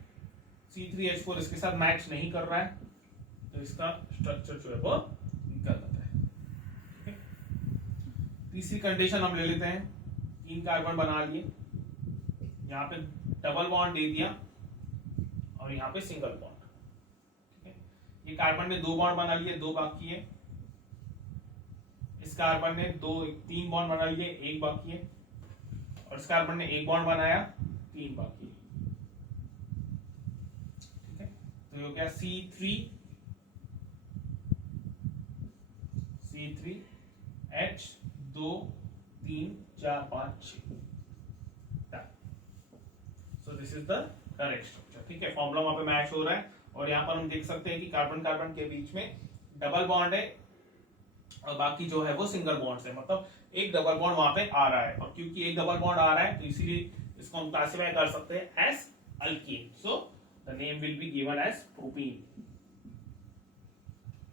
C3H4 इसके साथ मैच नहीं कर रहा है, तो इसका स्ट्रक्चर जो है वो गलत है, ठीक है। तीसरी कंडीशन हम ले लेते हैं, 3 कार्बन बना लिए, यहाँ पे डबल बॉन्ड दे दिया और यहाँ पे सिंगल बॉन्ड, ठीक है। ये कार्बन ने 2 बॉन्ड बना लिए, 2 बाकी है। इस कार्बन ने 3 बॉन्ड बना लिए, 1 बाकी है। और इस कार्बन ने 1 बॉन्ड बनाया, 3 बाकी है, ठीक है। तो ये हो गया C3H2 3 4 5 6, so this is the correct structure, ठीक है। फॉर्मूला वहां पे मैच हो रहा है, और यहाँ पर हम देख सकते हैं कि कार्बन कार्बन के बीच में डबल बॉन्ड है और बाकी जो है वो सिंगल बॉन्ड्स है, मतलब एक डबल बॉन्ड वहां पे आ रहा है, और क्योंकि एक डबल बॉन्ड आ रहा है तो इसीलिए इसको हम क्लासिफाई कर सकते हैं as alkene, so the name will be given as propene,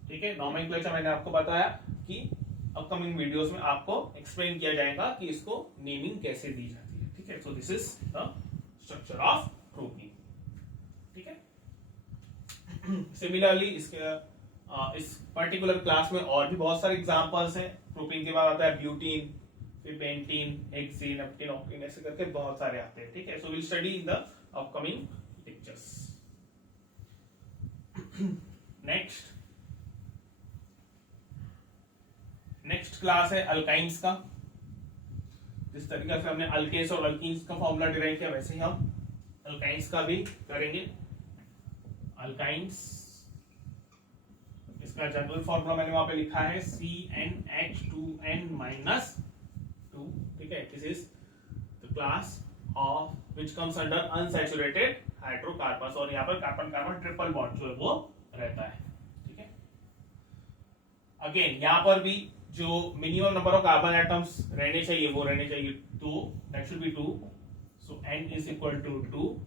ठीक है। नॉमेनक्लेचर मैंने आपको बताया कि अपकमिंग वीडियोस में आपको एक्सप्लेन किया जाएगा कि इसको नेमिंग कैसे दी जाती है, ठीक है। So this is the structure of propene, ठीक है। सिमिलरली इस पर्टिकुलर क्लास में और भी बहुत सारे एग्जांपल्स हैं। प्रोपीन के बाद आता है ब्यूटीन, फिर पेंटीन, हेक्सेन, नेप्टीन, ऑक्टेन, ऐसे करके बहुत सारे आते हैं, ठीक है। So will study in the upcoming lectures. Next class है अल्काइंस का। जिस तरीके से हमने अल्केन्स और अल्कीन्स का फॉर्मूला डिराइव किया, वैसे ही हम अल्काइंस का भी करेंगे। अल्काइंस, इसका जनरल फॉर्मूला मैंने वहां पे लिखा है CnH2n-2, ठीक है। This is the class of which comes under unsaturated hydrocarbons, और यहाँ पर कार्बन कार्बन ट्रिपल बॉन्ड जो है वो रहता है, ठीक है। अगेन यहाँ पर भी जो minimum number of carbon atoms रहने चाहिए वो रहने चाहिए 2, that should be 2, so n is equal to 2,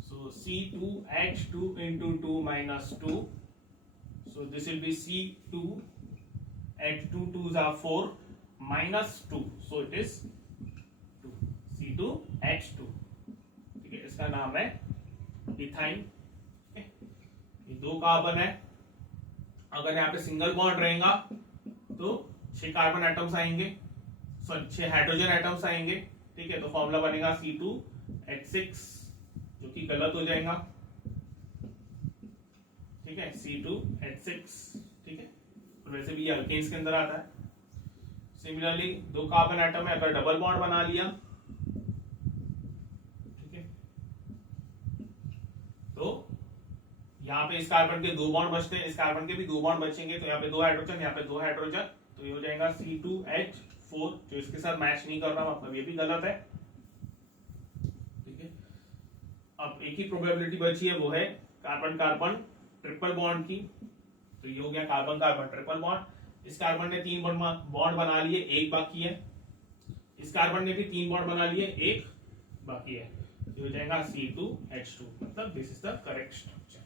so C2H2 into 2 minus 2, so this will be C2H2, 2s are 4 minus 2, so it is 2, C2H2, ठीक है। इसका नाम है इथाइन, ये 2 कार्बन है। अगर यहाँ पे सिंगल बॉन्ड रहेगा तो 6 कार्बन एटम्स आएंगे, सॉरी 6 हाइड्रोजन एटम्स आएंगे, ठीक है। तो फॉर्मूला बनेगा C2H6, जो कि गलत हो जाएगा, ठीक है, C2H6, ठीक है। तो वैसे भी ये अल्केन्स के अंदर आता है। सिमिलरली 2 कार्बन एटम है, अगर डबल बॉन्ड बना लिया, ठीक है, तो यहाँ पे इस कार्बन के 2 बॉन्ड बचते हैं, इस कार्बन के भी 2 बॉन्ड बचेंगे, तो यहाँ पे 2 हाइड्रोजन, यहाँ पे 2 हाइड्रोजन, तो ये हो जाएगा C2H4 4 जो इसके साथ मैच नहीं कर रहा, मतलब ये भी गलत है। ठीक है, अब एक ही प्रोबेबिलिटी बची है, वो है कार्बन कार्बन ट्रिपल बॉन्ड की। तो ये हो गया कार्बन कार्बन ट्रिपल बॉन्ड। इस कार्बन ने 3 बॉन्ड बना लिए, एक बाकी है। इस कार्बन ने भी 3 बॉन्ड बना लिए, एक बाकी है। तो हो जाएगा C2H2, मतलब this is the correct structure.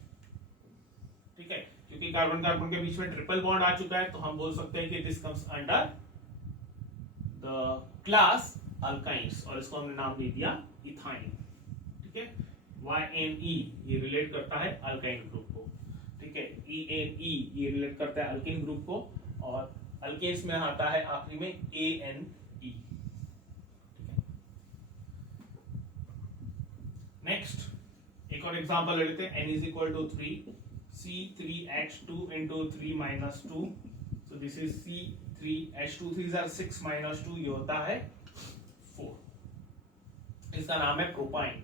ठीक है, क्योंकि कार्बन कार्बन के बीच में ट्रिपल बॉन्ड आ चुका है, तो हम बोल सकते हैं कि this comes under the class alkynes, और इसको हमने नाम दे दिया इथाइन। ठीक है, YNE ये रिलेट करता है अल्काइन ग्रुप को। ठीक है, ENE ये रिलेट करता है अल्किन ग्रुप को, और अल्केन्स में आता है आखिरी में ANE। नेक्स्ट एक और एग्जांपल ले लेते हैं। N is equal to 3, C3H2 into 3 minus 2, so this is C3H2, 3s are 6 minus 2, ये होता है 4। इसका नाम है प्रोपाइन।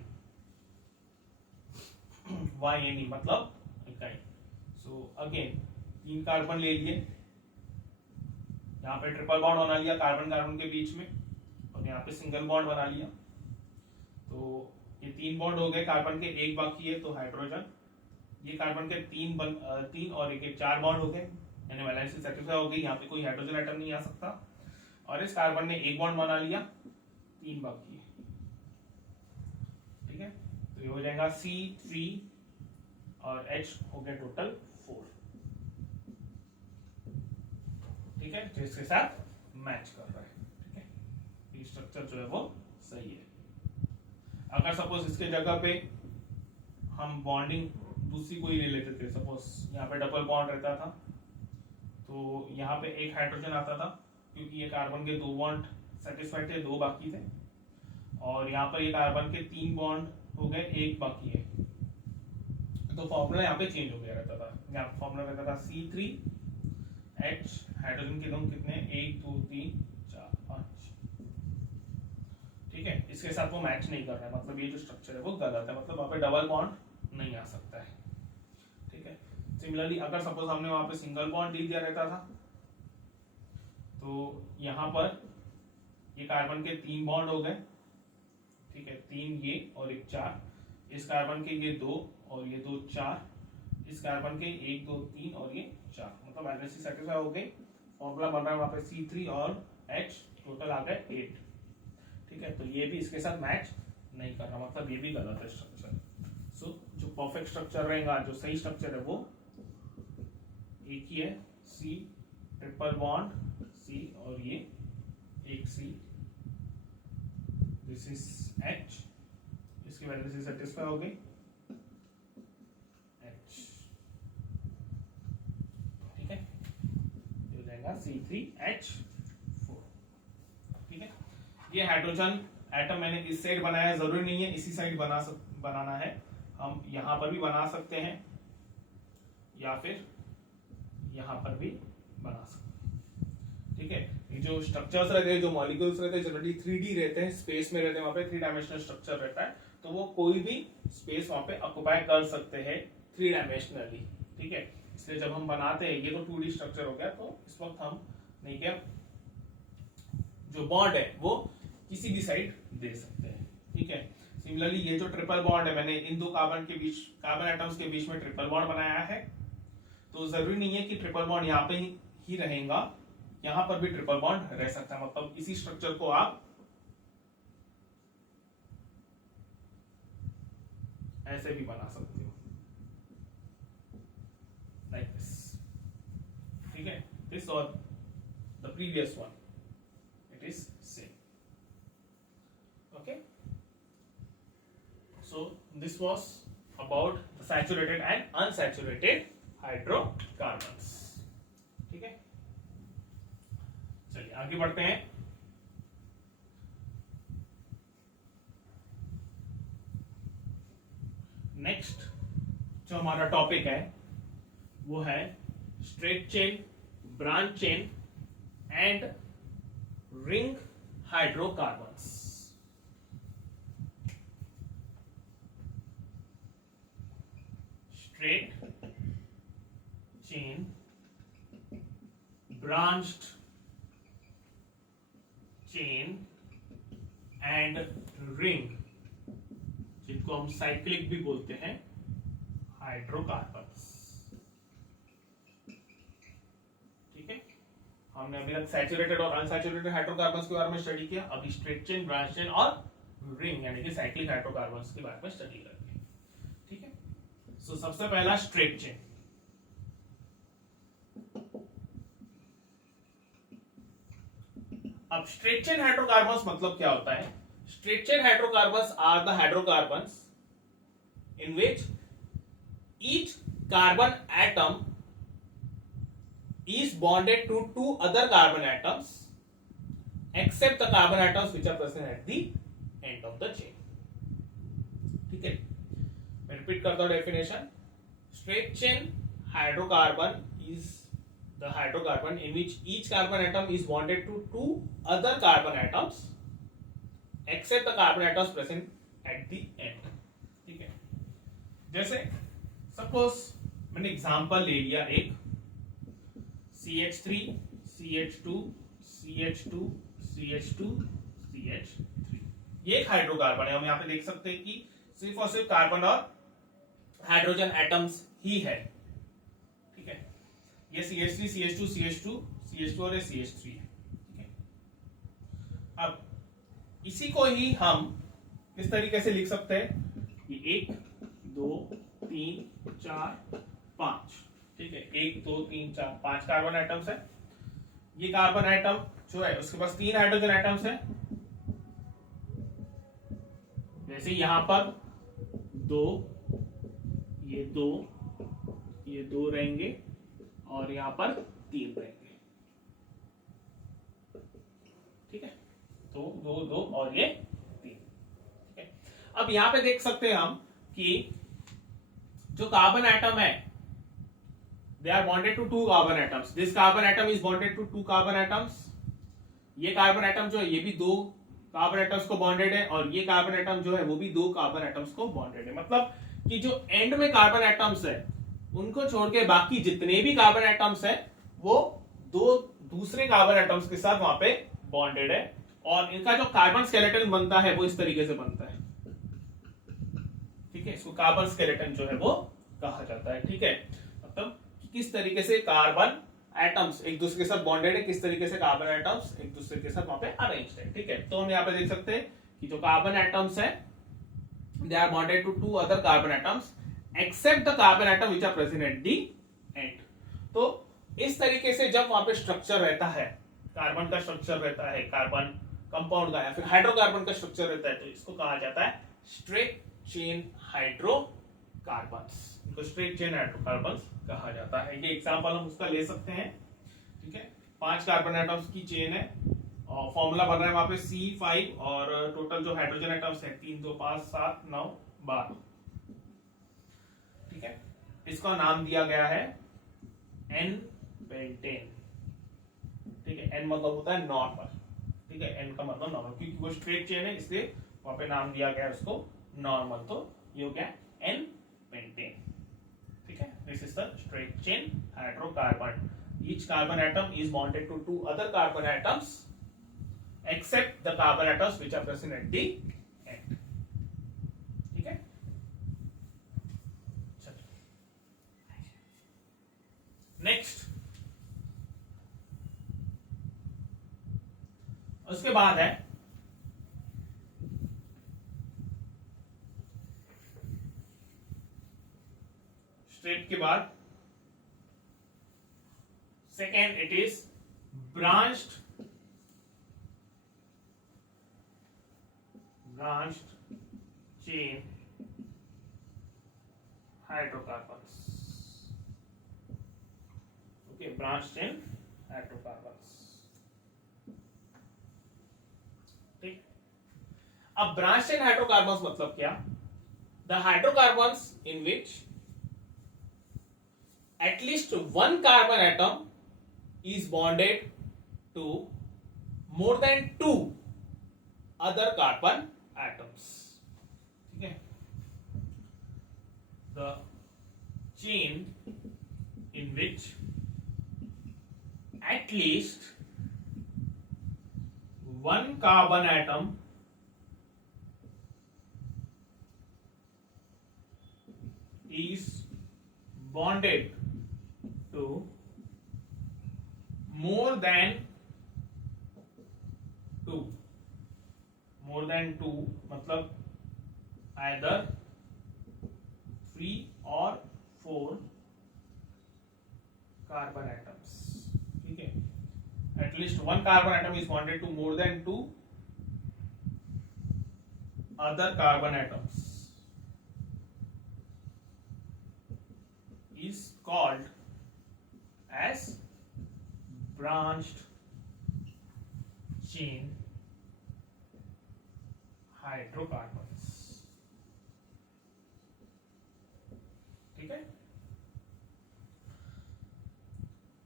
YNE मतलब इकाई। सो अगेन 3 कार्बन ले लिए, यहाँ पे ट्रिपल बॉन्ड बना लिया कार्बन कार्बन के बीच में, और यहाँ पे सिंगल बॉन्ड बना लिया। तो ये 3 बॉन्ड हो गए, कार्बन के एक बाकी है, तो हाइड्रोजन। ये कार्बन के 3 और एक 4 बॉन्ड हो गए, यानी वैलेंसी सेटिस्फाई हो गई, यहाँ पे कोई हाइड्रोजन आइटम नहीं आ सकता। और इस कार्बन ने एक बॉन्ड बना लिया, 3 बाकी है। ठीक है, तो ये हो जाएगा C3 और H हो गया टोटल 4। ठीक है, तो इसके साथ मैच कर रहा है। ठीक है, ये स्ट्रक्चर जो है वो सही है। अगर सपोज इसके जगह पे हम बॉन्डिंग दूसरी कोई ले लेते थे, सपोज यहाँ पे डबल बॉन्ड रहता था, तो यहाँ पे एक हाइड्रोजन आता था, क्योंकि ये कार्बन के 2 बॉन्ड सेटिस्फाइड थे, 2 बाकी थे। और यहाँ पर ये कार्बन के 3 बॉन्ड हो गए, एक बाकी है, तो फॉर्मूला यहाँ पे चेंज हो गया रहता था। यहाँ फॉर्मूला रहता था C3H, हाइड्रोजन के दोनों कितने, 1 2 3 4 5। ठीक है, इसके साथ वो मैच नहीं कर रहा है, मतलब ये जो स्ट्रक्चर है वो गलत है, मतलब वहां पे डबल बॉन्ड नहीं आ सकता है। ठीक है, सिमिलरली अगर सपोज हमने वहां पे सिंगल बॉन्ड दे दिया रहता था, तो यहाँ पर ये कार्बन के 3 बॉन्ड हो गए। ठीक है, 3 ये और एक 4, इस कार्बन के ये 2 और ये 2 4, इस कार्बन के 1 2 3 और ये 4, मतलब वैलेंसी सेटिस्फाई हो गई। फॉर्मूला बन रहा है वहां पे C3 और H, टोटल आ गए 8। ठीक है, तो ये भी इसके साथ मैच नहीं कर रहा, मतलब ये भी गलत है स्ट्रक्चर। सो जो परफेक्ट स्ट्रक्चर रहेगा, जो सही स्ट्रक्चर है वो एक ही है, C ट्रिपल बॉन्ड C और ये एक C, दिस इज H, इसकी वैल्यू से सेटिस्फाई हो गई H। ठीक है, ये हो जाएगा C3H4। ठीक है, ये हाइड्रोजन एटम मैंने इस साइड बनाया, जरूरी नहीं है इसी साइड बनाना है, हम यहाँ पर भी बना सकते हैं या फिर यहाँ पर भी बना सकते हैं। ठीक है, ये जो स्ट्रक्चर्स रहते हैं, जो मॉलिक्यूल्स रहते हैं, जनरली 3D रहते हैं, स्पेस में रहते हैं, वहाँ पे 3 डायमेंशनल स्ट्रक्चर रहता है, तो वो कोई भी स्पेस वहाँ पे ऑक्युपाई कर सकते हैं 3 डायमेंशनली। ठीक है, इसलिए जब हम बनाते हैं, ये तो 2D स्ट्रक्चर हो गया, तो इस वक्त हम नहीं क्या जो बॉन्ड है वो किसी भी साइड दे सकते हैं। ठीक है, सिमिलरली ये जो ट्रिपल बॉन्ड है, मैंने इन 2 कार्बन एटम्स के बीच में ट्रिपल बॉन्ड बनाया है, तो जरूरी नहीं है कि ट्रिपल बॉन्ड यहाँ पे ही रहेगा, यहाँ पर भी ट्रिपल बॉन्ड रह सकता है, मतलब इसी स्ट्रक्चर को आप ऐसे भी बना सकते हो, लाइक दिस। ठीक है, दिस और the previous one, it is same. Okay, so this was about the saturated and unsaturated hydrocarbons। ठीक है, चलिए आगे बढ़ते हैं। नेक्स्ट जो हमारा टॉपिक है वो है straight chain, branch chain and ring hydrocarbons. Straight chain, branched and ring, जिनको हम साइक्लिक भी बोलते हैं, हाइड्रोकार्बन्स। ठीक है, हमने अभी तक सैचुरेटेड और अनसैचुरेटेड हाइड्रोकार्बन्स के बारे में स्टडी किया, अभी स्ट्रेट चेन, ब्रांच चेन और रिंग यानी कि साइक्लिक हाइड्रोकार्बन्स के बारे में स्टडी करेंगे। ठीक है, सो सबसे पहला स्ट्रेट चेन। अब स्ट्रेट चेन हाइड्रोकार्बन्स मतलब क्या होता है? Straight chain hydrocarbons are the hydrocarbons in which each carbon atom is bonded to two other carbon atoms except the carbon atoms which are present at the end of the chain. ठीक है, मैं repeat करता हूं definition. Straight chain hydrocarbon is the hydrocarbon in which each carbon atom is bonded to two other carbon atoms except the carbon atoms present at the end. ठीक है, जैसे suppose मैंने example ले लिया एक CH3 CH2 CH2 CH2 CH3, ये एक hydrocarbon है। हम यहाँ पे देख सकते हैं कि सिर्फ और सिर्फ कार्बन और हाइड्रोजन एटम्स ही है। ठीक है, ये CH3 CH2 CH2 CH2 और ये CH3 है। ठीक है, अब इसी को ही हम किस तरीके से लिख सकते हैं? ये 1 2 3 4 5। ठीक है, 1 2 3 4 5 कार्बन एटम्स है। ये कार्बन एटम जो है उसके पास 3 हाइड्रोजन एटम्स है। जैसे यहां पर 2, ये 2, ये 2 रहेंगे और यहां पर 3 रहेंगे। ठीक है, 2 2 2 और ये 3। ठीक है, अब यहां पे देख सकते हैं हम कि जो कार्बन एटम है, they are bonded to 2 carbon atoms. This carbon atom is bonded to 2 carbon atoms. ये कार्बन एटम जो है ये भी 2 कार्बन एटम्स को बॉन्डेड है और ये कार्बन एटम जो है वो भी 2 कार्बन एटम्स को बॉन्डेड है। मतलब कि जो एंड में कार्बन एटम्स है उनको छोड़ के बाकी जितने भी कार्बन एटम्स है वो 2 दूसरे कार्बन एटम्स के साथ वहां पे बॉन्डेड है और इनका जो कार्बन स्केलेटन बनता है वो इस तरीके से बनता है। ठीक है, इसको कार्बन स्केलेटन जो है वो कहा जाता है। ठीक है, मतलब किस तरीके से कार्बन एटम्स एक दूसरे के साथ बॉन्डेड है, किस तरीके से कार्बन एटम्स एक दूसरे के साथ वहां पे अरेंज्ड है। ठीक है, तो हम यहाँ पे देख सकते हैं कि जो कार्बन एटम्स है they are bonded to 2 other carbon atoms except the carbon atom which are present at the end. तो इस तरीके से जब वहां पे स्ट्रक्चर रहता है, कार्बन का स्ट्रक्चर रहता है, कार्बन कंपाउंड का या फिर हाइड्रोकार्बन का स्ट्रक्चर रहता है, तो इसको कहा जाता है स्ट्रेट चेन हाइड्रोकार्बन्स। इनको स्ट्रेट चेन हाइड्रोकार्बन्स कहा जाता है। ये एग्जांपल हम उसका ले सकते हैं। ठीक है, 5 कार्बन एटम्स की चेन है और फॉर्मूला बन रहा है वहां पे C5 और टोटल जो हाइड्रोजन एटम्स है 3 2 5 7 9 12। ठीक है, इसका नाम दिया गया है N पेंटेन। ठीक है, N मतलब होता है नॉर्मल। ठीक है, N का मतलब नॉर्मल, क्योंकि वो स्ट्रेट चेन है इसलिए वहां पे नाम दिया गया है उसको नॉर्मल। तो ये हो गया N पेंटेन। ठीक है, this is the straight chain hydrocarbon. Each carbon atom is bonded to 2 other carbon atoms except the carbon atoms which are present at the end. ठीक है, नेक्स्ट उसके बाद है स्ट्रेट के बाद second it is branched chain hydrocarbons. Okay, branched chain hydrocarbons. ठीक, अब branched chain hydrocarbons मतलब क्या? The hydrocarbons in which at least one carbon atom is bonded to more than 2 other carbon atoms. ठीक है, the chain in which at least one carbon atom is bonded to more than 2, more than 2 मतलब either 3 or 4 carbon atoms, ठीक है, at least one carbon atom is bonded to more than 2 other carbon atoms is called as branched chain hydrocarbons, ठीक है।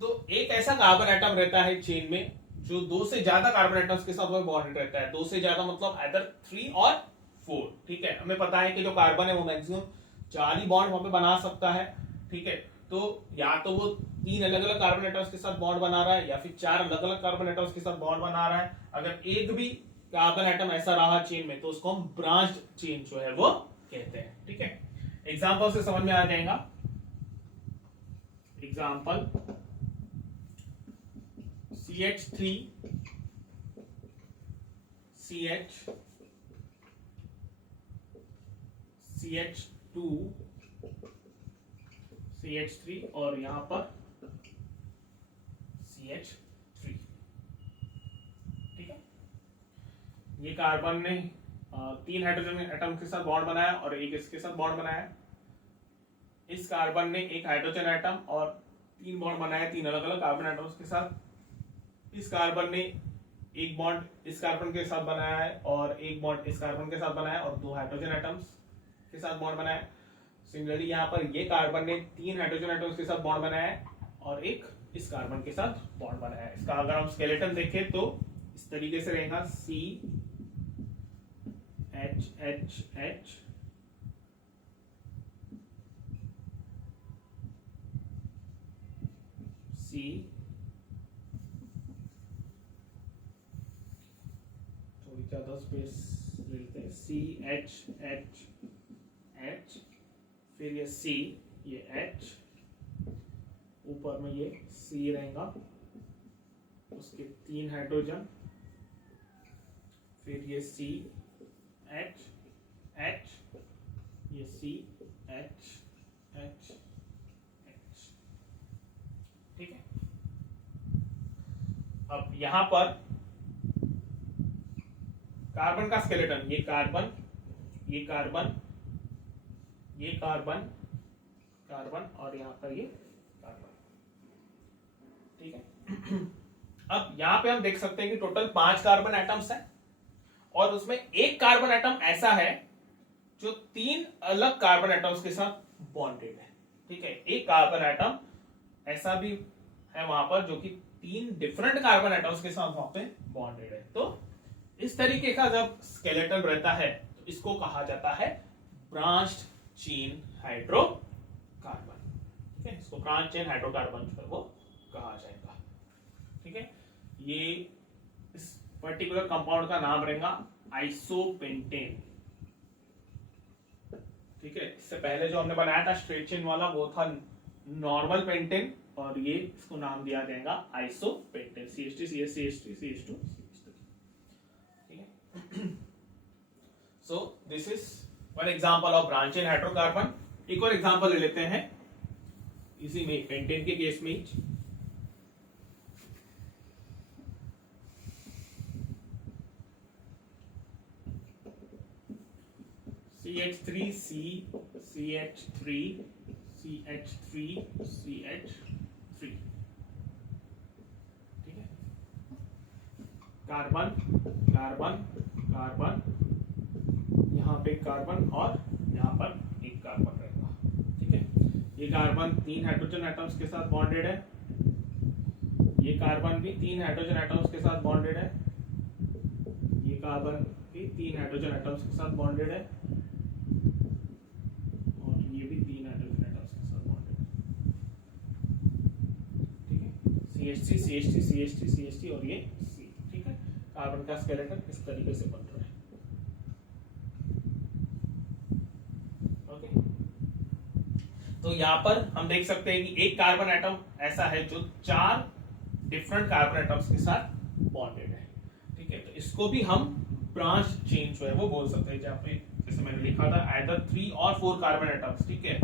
तो एक ऐसा carbon atom रहता है चेन में जो 2 से ज्यादा कार्बन एटम्स के साथ बॉन्डेड रहता है। 2 से ज्यादा मतलब आइदर 3 और 4, ठीक है। हमें पता है कि जो कार्बन है वो मैक्सिमम 4 ही बॉन्ड वहां पे बना सकता है, ठीक है। तो या तो वो 3 अलग अलग कार्बन एटम्स के साथ बॉन्ड बना रहा है या फिर 4 अलग अलग कार्बन एटम्स के साथ बॉन्ड बना रहा है। अगर एक भी कार्बन एटम ऐसा रहा चेन में तो उसको हम ब्रांच्ड चेन जो है वो कहते हैं, ठीक है। एग्जांपल से समझ में आ जाएगा। Example CH3 CH CH2 CH3 और यहां पर CH3, ठीक है। ये कार्बन ने 3 हाइड्रोजन एटम के साथ बॉन्ड बनाया और एक इसके साथ बॉन्ड बनाया। इस कार्बन ने एक हाइड्रोजन एटम और 3 बॉन्ड बनाए 3 अलग अलग कार्बन एटम्स के साथ। इस कार्बन ने एक बॉन्ड इस कार्बन के साथ बनाया है और एक बॉन्ड इस कार्बन के साथ बनाया और 2 हाइड्रोजन एटम्स के साथ बॉन्ड बनाया। सिमिलरली यहाँ पर ये कार्बन ने 3 हाइड्रोजन एटम्स के साथ बॉन्ड बनाया है और एक इस कार्बन के साथ बॉन्ड बनाया है। इसका अगर हम स्केलेटन देखें तो इस तरीके से रहेगा C H H H C, थोड़ी ज्यादा स्पेस लेते हैं, C H H H, फिर ये C, ये H, ऊपर में ये C रहेगा, उसके 3 हाइड्रोजन, फिर ये C H H, ये C H H H, ठीक है। अब यहां पर कार्बन का स्केलेटन, ये कार्बन, ये कार्बन, ये कार्बन, कार्बन और यहां पर ये कार्बन, ठीक है। अब यहां पे हम देख सकते हैं कि टोटल 5 कार्बन एटम्स हैं और उसमें एक कार्बन एटम ऐसा है जो 3 अलग कार्बन एटम्स के साथ बॉन्डेड है, ठीक है। एक कार्बन एटम ऐसा भी है वहां पर जो कि 3 डिफरेंट कार्बन एटम्स के साथ वहां पे बॉन्डेड है। तो इस तरीके का जब स्केलेटन रहता है तो इसको कहा जाता है ब्रांच्ड चेन हाइड्रोकार्बन, ठीक है। इसको ब्रांच चेन हाइड्रोकार्बन जो है वो कहा जाएगा, ठीक है। ये इस पर्टिकुलर कंपाउंड का नाम रहेगा आइसोपेंटेन, ठीक है। इससे पहले जो हमने बनाया था स्ट्रेट चेन वाला वो था नॉर्मल पेंटेन और ये इसको नाम दिया जाएगा isopentane, CH3 CH CH3 CH2 CH3, ठीक है। So this is one example of branch chain hydrocarbon. एक और एग्जांपल ले लेते हैं इसी में पेंटेन के केस में ही। CH3C CH3 CH3 CH3, ठीक है। कार्बन कार्बन कार्बन, यहाँ पे कार्बन और यहाँ पर एक कार्बन रहेगा, ठीक है। ये कार्बन 3 हाइड्रोजन एटम्स के साथ बॉन्डेड है, ये कार्बन भी 3 हाइड्रोजन एटम्स के साथ बॉन्डेड है, ये कार्बन भी 3 हाइड्रोजन एटम्स के साथ बॉन्डेड है और ये भी 3 हाइड्रोजन एटम्स के साथ बॉन्डेड है, ठीक है। CH3 CH3 CH3 CH3 और ये C, ठीक है। कार्बन का स्केलेटन इस तरीके से बन रहा है, ओके। तो यहाँ पर हम देख सकते हैं कि एक कार्बन एटम ऐसा है जो 4 डिफरेंट कार्बन एटम्स के साथ बॉन्डेड है, ठीक है। तो इसको भी हम ब्रांच चेन जो है वो बोल सकते हैं, जहाँ पे जैसे मैंने लिखा था आइदर 3 और 4 कार्बन एटम्स, ठीक है।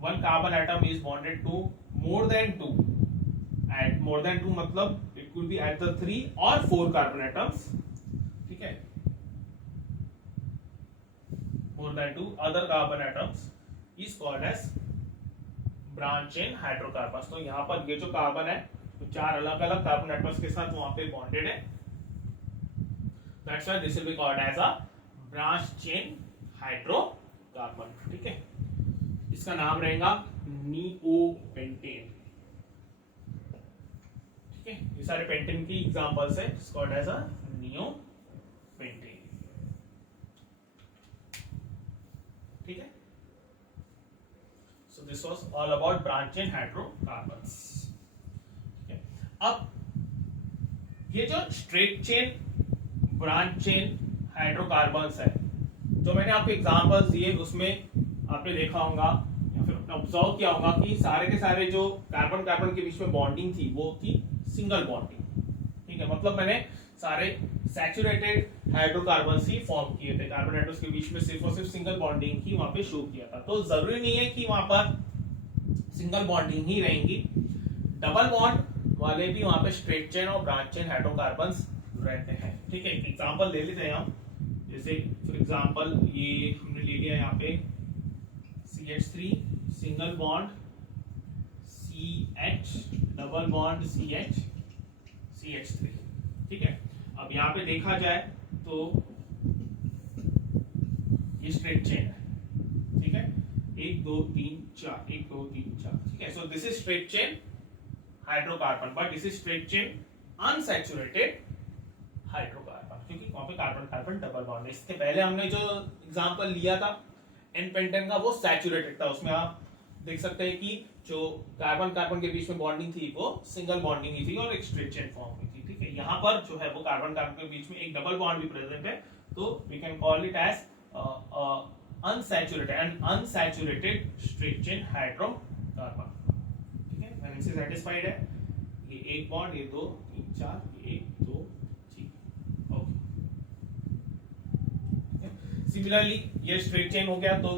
One carbon atom is bonded to more than 2, at more than 2 मतलब इट कुड बी आइदर 3 और 4 कार्बन एटम्स, ठीक है। More than 2 other carbon atoms is called as branch chain hydrocarbons. तो यहाँ पर ये जो कार्बन है तो 4 अलग अलग कार्बन एटम्स के साथ वहां पे बॉन्डेड है, that's why this will be called as a branch chain hydrocarbon, ठीक है। इसका नाम रहेगा नियोपेंटेन, ठीक है। ये सारे पेंटेन की एग्जांपल्स है, it's called as a neopentane, ठीक है। So this was all about branch chain hydrocarbons, ठीक है। अब ये जो straight chain branch chain hydrocarbons है, जो मैंने आपको एग्जांपल्स दिए उसमें आपने देखा होगा या फिर ऑब्जर्व किया होगा कि सारे के सारे जो कार्बन कार्बन के बीच में बॉन्डिंग थी वो थी सिंगल बॉन्डिंग, ठीक है। मतलब मैंने सारे सैचुरेटेड हाइड्रोकार्बन्स ही फॉर्म किए थे, कार्बन एटम्स के बीच में सिर्फ और सिर्फ सिंगल बॉन्डिंग ही वहां पे शो किया था। तो जरूरी नहीं है कि वहां पर सिंगल बॉन्डिंग ही रहेंगी, डबल बॉन्ड वाले भी वहां पे स्ट्रेट चेन और ब्रांच चेन हाइड्रोकार्बन्स रहते हैं, ठीक है। एक एग्जांपल ले लेते हैं हम, जैसे फॉर एग्जांपल ये हमने ले लिया यहाँ पे CH3 single bond CH double bond CH CH3, ठीक है। अब यहाँ पे देखा जाए तो ये स्ट्रेट चेन है, ठीक है। 1 2 3 4 1 2 3 4, ठीक है। So this is straight chain hydrocarbon, but this is straight chain unsaturated hydrocarbon, क्योंकि वहां पे कार्बन कार्बन डबल बॉन्ड है। इसके पहले हमने जो एग्जांपल लिया था एन पेंटेन का वो सैचुरेटेड था, उसमें आप देख सकते हैं कि जो कार्बन कार्बन के बीच में बॉन्डिंग थी वो सिंगल बॉन्डिंग ही थी और एक स्ट्रेट चेन फॉर्म हुई थी, ठीक है। यहाँ पर जो है वो कार्बन कार्बन के बीच में एक डबल बॉन्ड भी प्रेजेंट है, तो we can call it as unsaturated straight chain hydrocarbon, ठीक है। मैंने इनसे सेटिस्फाइड है, ये एक बॉन्ड, ये 2 3 4, ये 1 2 3, ओके। सिमिलरली ये स्ट्रेट चेन हो गया, तो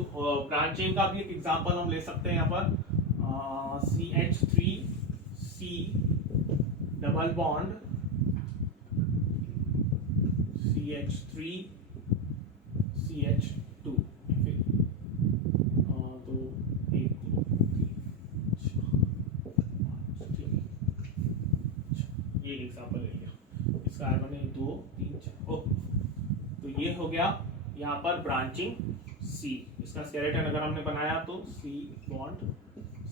ब्रांच चेन का भी एक एग्जांपल हम ले सकते हैं यहाँ पर CH3C double bond CH3 CH2, तो 1 2 3 4 ये एग्जांपल ले लिया, इसका कार्बन है 2 3 4, ओके। तो ये हो गया यहाँ पर ब्रांचिंग C, इसका स्केलेटन अगर हमने बनाया तो C bond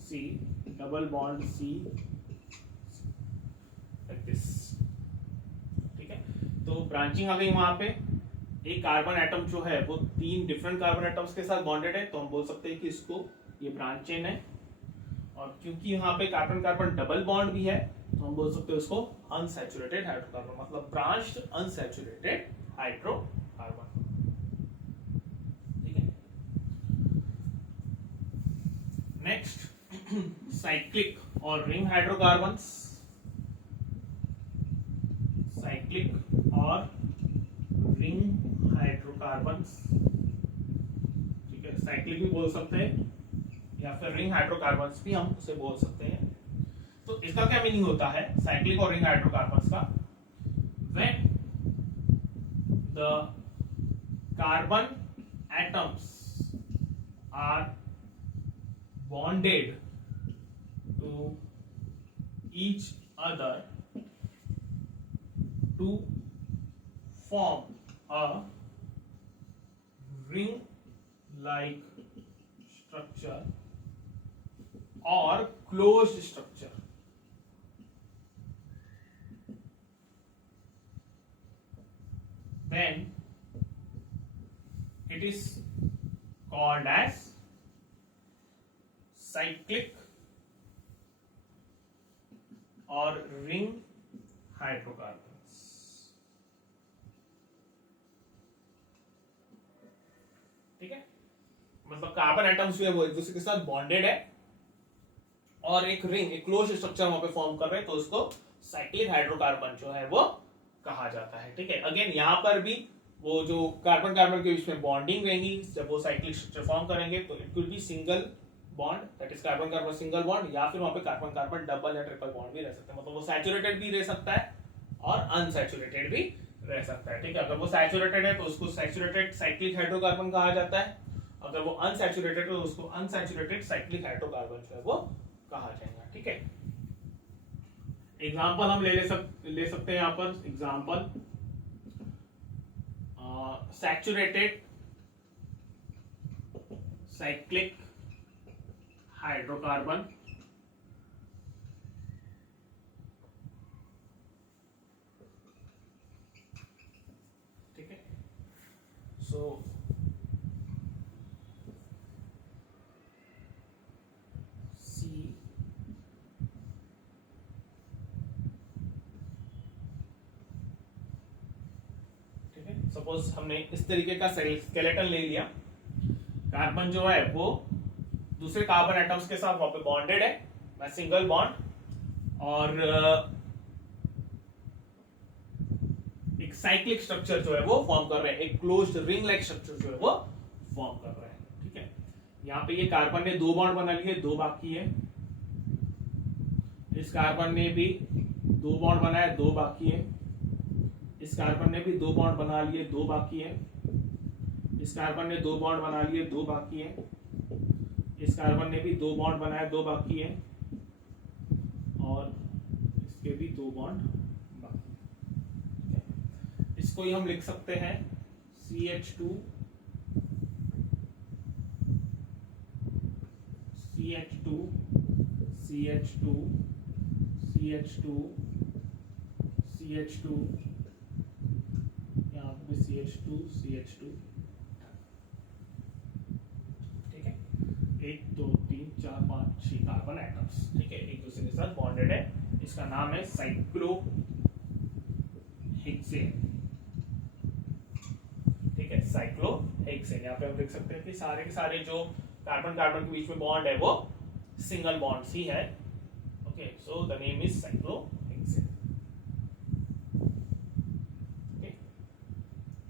C double bond C like this, ठीक है। तो ब्रांचिंग आ गई, वहां पे एक कार्बन एटम जो है वो 3 डिफरेंट कार्बन एटम्स के साथ बॉन्डेड है, तो हम बोल सकते हैं कि इसको ये ब्रांच चेन है। और क्योंकि यहाँ पे कार्बन कार्बन डबल बॉन्ड भी है तो हम बोल सकते हैं उसको अनसैचुरेटेड हाइड्रोकार्बन, मतलब ब्रांच्ड अनसैचुरेटेड हाइड्रोकार्बन, ठीक है। नेक्स्ट साइक्लिक और रिंग हाइड्रोकार्बन्स, साइक्लिक और रिंग हाइड्रोकार्बन्स, ठीक है। साइक्लिक भी बोल सकते हैं या फिर रिंग हाइड्रोकार्बन्स भी हम उसे बोल सकते हैं। तो इसका क्या मीनिंग होता है साइक्लिक और रिंग हाइड्रोकार्बन्स का? When the carbon atoms are bonded to each other to form a ring like structure or closed structure, then it is called as cyclic और रिंग हाइड्रोकार्बन्स, ठीक है। मतलब कार्बन एटम्स जो है वो एक दूसरे के साथ बॉन्डेड है और एक रिंग, एक क्लोज स्ट्रक्चर वहां पे फॉर्म कर रहे हैं, तो उसको साइक्लिक हाइड्रोकार्बन जो है वो कहा जाता है। ठीक है, अगेन यहाँ पर भी वो जो कार्बन कार्बन के बीच में बॉन्डिंग रहेंगी, जब वो साइक्लिक स्ट्रक्चर फॉर्म करेंगे तो it will be single bond, that is carbon carbon single bond, या फिर वहां पे कार्बन कार्बन डबल या ट्रिपल बॉन्ड भी रह सकता है। मतलब वो सैचुरेटेड भी रह सकता है और अनसैचुरेटेड भी रह सकता है। ठीक है, अगर वो सैचुरेटेड है तो उसको सैचुरेटेड साइक्लिक हाइड्रोकार्बन कहा जाता है, अगर वो अनसैचुरेटेड है तो उसको अनसैचुरेटेड साइक्लिक हाइड्रोकार्बन जो है वो कहा जाएगा। ठीक है, एग्जाम्पल हम ले सकते हैं यहाँ पर, एग्जाम्पल सैचुरेटेड साइक्लिक हाइड्रोकार्बन, ठीक है, सो सी सपोज हमने इस तरीके का स्केलेटन ले लिया, कार्बन जो है वो दूसरे कार्बन एटम्स के साथ वहां पे बॉन्डेड है बाय सिंगल बॉन्ड, और एक साइक्लिक स्ट्रक्चर जो है वो फॉर्म कर रहे हैं, एक क्लोज्ड रिंग लाइक स्ट्रक्चर जो है वो फॉर्म कर रहे हैं। ठीक है, यहाँ पे ये कार्बन ने 2 बॉन्ड बना लिए, 2 बाकी है, इस कार्बन ने भी 2 बॉन्ड बनाया, 2 बाकी है, इस कार्बन ने भी 2 बॉन्ड बना लिए, 2 बाकी है, इस कार्बन ने 2 बॉन्ड बना लिए, 2 बाकी है, इस कार्बन ने भी 2 बॉन्ड बनाया, 2 बाकी है, और इसके भी 2 बॉन्ड बाकी है। इसको ही हम लिख सकते हैं CH2 CH2 CH2 CH2 CH2, यहाँ पे CH2 CH2, ठीक है, 1 2 3 4 5 6 कार्बन एटम्स, ठीक है, एक दूसरे के साथ बॉन्डेड है। इसका नाम है साइक्लोहेक्सेन, ठीक है, साइक्लोहेक्सेन। यहाँ पे हम देख सकते हैं कि सारे के सारे जो कार्बन कार्बन के बीच में बॉन्ड है वो सिंगल बॉन्ड्स ही है। Okay, so the name is cyclohexane.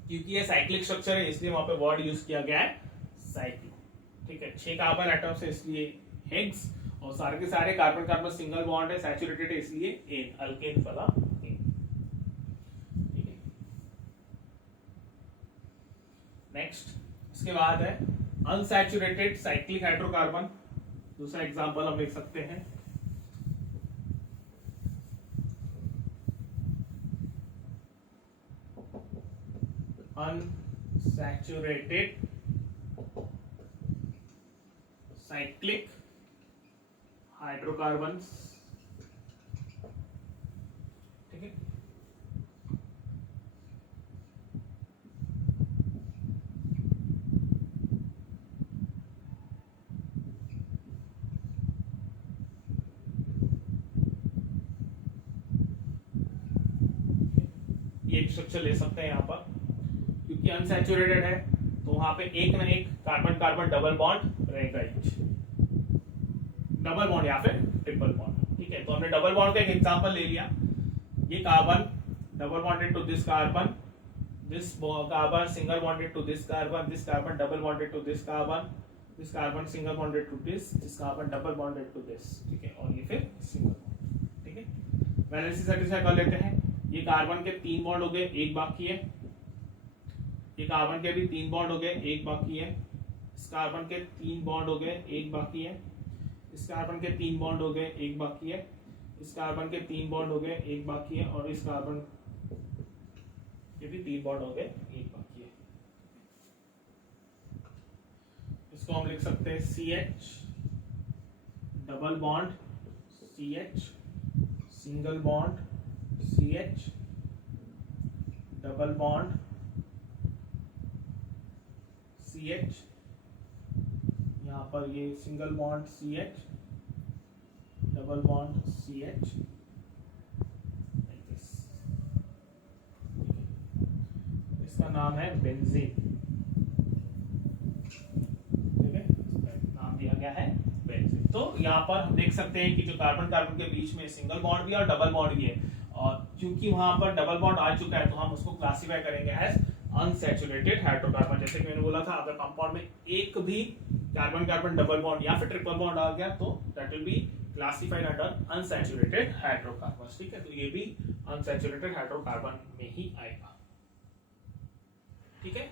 क्योंकि ये साइक्लिक स्ट्रक्चर है इसलिए वहां पे वर्ड यूज किया गया है साइक्लो। ठीक है, 6 कार्बन एटम्स है इसलिए हेक्स, और सारे के सारे कार्बन कार्बन सिंगल बॉन्ड है, सैचुरेटेड है इसलिए एन, अल्केन वाला एन। ठीक है, नेक्स्ट इसके बाद है अनसैचुरेटेड साइक्लिक हाइड्रोकार्बन। दूसरा एग्जांपल हम लिख सकते हैं unsaturated cyclic hydrocarbons, ठीक है, ये एक स्ट्रक्चर ले सकते हैं यहाँ पर, क्योंकि अनसैचुरेटेड है तो वहां पे एक ना एक कार्बन कार्बन डबल बॉन्ड रहेगा, डबल बॉन्ड या फिर ट्रिपल बॉन्ड। ठीक है, तो हमने डबल बॉन्ड का एक एग्जांपल ले लिया, ये carbon double bonded to this carbon single bonded to this carbon double bonded to this carbon single bonded to this carbon double bonded to this. ठीक है, और ये फिर सिंगल बॉन्ड। ठीक है, वैलेंसी सेटिस्फाई कर लेते हैं। ये कार्बन के 3 बॉन्ड हो गए, एक बाकी है, ये कार्बन के भी 3 बॉन्ड हो गए, एक बाकी है, इस कार्बन के 3 बॉन्ड हो गए, एक बाकी है, इस कार्बन के 3 बॉन्ड हो गए, एक बाकी है, इस कार्बन के 3 बॉन्ड हो गए, एक बाकी है, और इस कार्बन के भी 3 बॉन्ड हो गए, एक बाकी है। इसको हम लिख सकते हैं CH double bond CH single bond CH double bond CH, यहाँ पर ये single bond CH double bond CH, इसका नाम है बेंजीन। ठीक है, गया है बेंजीन। तो यहाँ पर हम देख सकते हैं कि जो कार्बन कार्बन के बीच में सिंगल बॉन्ड भी है और डबल बॉन्ड भी है, और क्योंकि वहां पर डबल बॉन्ड आ चुका है तो हम उसको क्लासिफाई करेंगे एज अनसैचुरेटेड हाइड्रोकार्बन। जैसे कि मैंने बोला था, अगर कंपाउंड में एक भी कार्बन कार्बन डबल बॉन्ड या फिर ट्रिपल बॉन्ड आ गया तो that will be classified under unsaturated hydrocarbon. ठीक है, तो ये भी अनसैचुरेटेड हाइड्रोकार्बन में ही आएगा। ठीक है,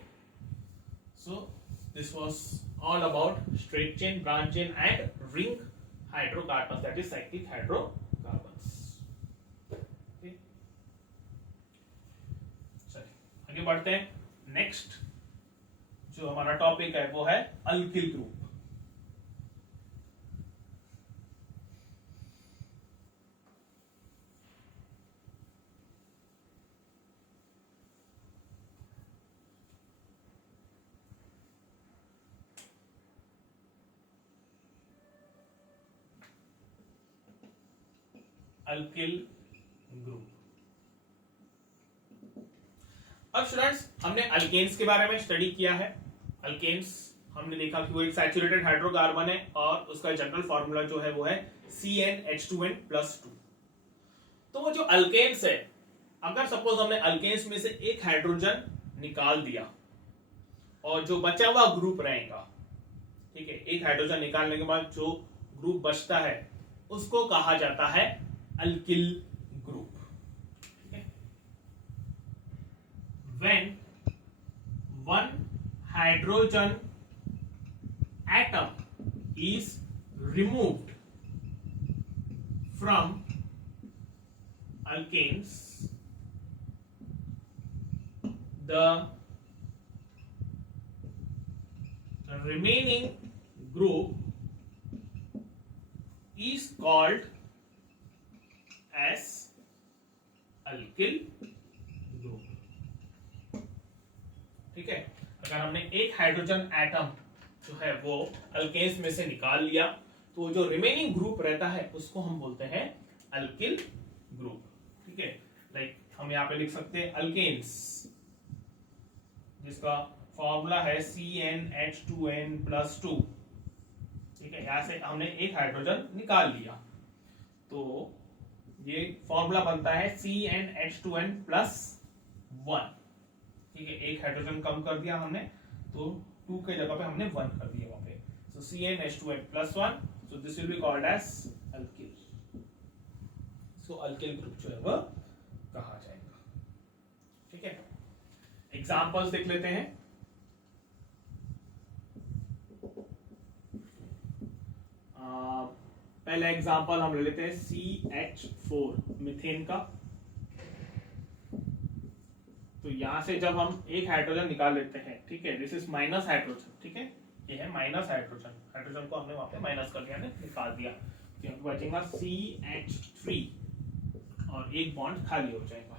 so this was all about straight chain, branch chain and ring hydrocarbon, that is cyclic hydrocarbons. चलिए आगे बढ़ते हैं। नेक्स्ट जो हमारा टॉपिक है वो है अल्किल ग्रुप। Alkyl group. अब स्टूडेंट्स, हमने अल्केन्स के बारे में स्टडी किया है। अल्केन्स हमने देखा कि वो एक सैचुरेटेड हाइड्रोकार्बन है और उसका जनरल फॉर्मूला जो है वो है CnH2n+2। तो वो जो अल्केन्स है, अगर सपोज हमने अल्केन्स में से एक हाइड्रोजन निकाल दिया और जो बचा हुआ ग्रुप रहेगा, ठीक है, एक हाइड्रोजन निकालने के बाद जो ग्रुप बचता है उसको कहा जाता है alkyl group. When one hydrogen atom is removed from alkanes, the remaining group is called as alkyl group। ठीक है, अगर हमने एक हाइड्रोजन एटम जो है वो अल्केन्स में से निकाल लिया तो जो रिमेनिंग ग्रुप रहता है उसको हम बोलते हैं अल्किल ग्रुप। ठीक है, लाइक हम यहाँ पे लिख सकते हैं अल्केन्स, जिसका फॉर्मूला है CnH2n+2। ठीक है, यहाँ से हमने एक हाइड्रोजन निकाल लिया तो ये फॉर्मूला बनता है CnH2n+1। ठीक है, एक हाइड्रोजन कम कर दिया हमने तो 2 के जगह पे हमने 1 कर दिया वहां पे, so CnH2n+1, so this will be called as alkyl. So alkyl group जो है वो कहा जाएगा। ठीक है, एग्जांपल्स देख लेते हैं। पहला एग्जांपल हम ले लेते हैं CH4 मीथेन का। तो यहां से जब हम एक हाइड्रोजन निकाल लेते हैं, ठीक है, दिस इज माइनस हाइड्रोजन। ठीक है, ये है माइनस हाइड्रोजन, हाइड्रोजन को हमने वहां पे माइनस कर दिया, निकाल दिया, तो बचेगा CH3 और एक बॉन्ड खाली हो जाएगा।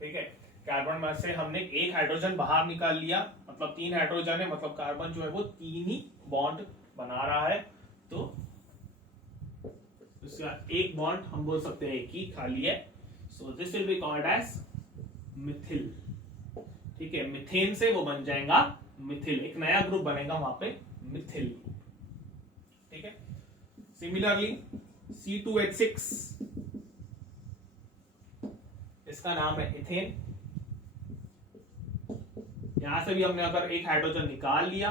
ठीक है, कार्बन में से हमने एक हाइड्रोजन बाहर निकाल लिया, मतलब 3 हाइड्रोजन है, मतलब कार्बन जो है वो 3 ही बॉन्ड बना रहा है, तो इसका एक बॉन्ड हम बोल सकते हैं कि खाली है, so this will be called as methyl. ठीक है, मिथेन से वो बन जाएगा मिथिल, एक नया ग्रुप बनेगा वहां पे, मिथिल ग्रुप। ठीक है, सिमिलरली C2H6, इसका नाम है इथेन। यहां से भी हमने अगर एक हाइड्रोजन निकाल लिया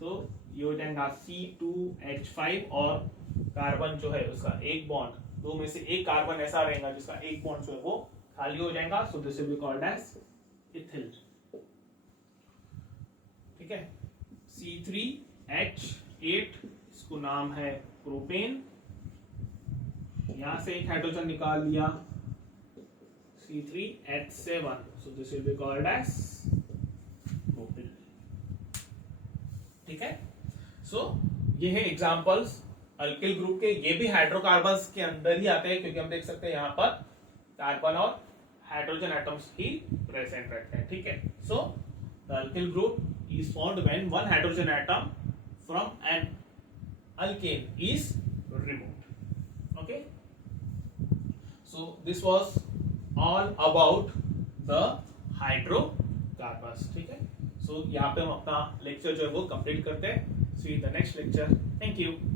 तो ये हो जाएगा C2H5 और कार्बन जो है उसका एक बॉन्ड, दो में से एक कार्बन ऐसा रहेगा जिसका एक बॉन्ड जो है वो खाली हो जाएगा, so this will be called as ethyl. ठीक है, C3H8, इसको नाम है प्रोपेन। यहां से एक हाइड्रोजन निकाल लिया C3H7, so this will be called as propyl. ठीक है, सो ये है एग्जांपल्स अल्किल ग्रुप के। ये भी हाइड्रोकार्बन्स के अंदर ही आते हैं क्योंकि हम देख सकते हैं यहाँ पर कार्बन और हाइड्रोजन एटम्स ही प्रेजेंट रहते हैं। ठीक है, so the alkyl group is formed when one hydrogen atom from an alkane is removed. Okay, so this was all about the hydrocarbons. ठीक है, सो यहाँ पे हम अपना लेक्चर जो है वो कंप्लीट करते हैं। See you in the next lecture. Thank you.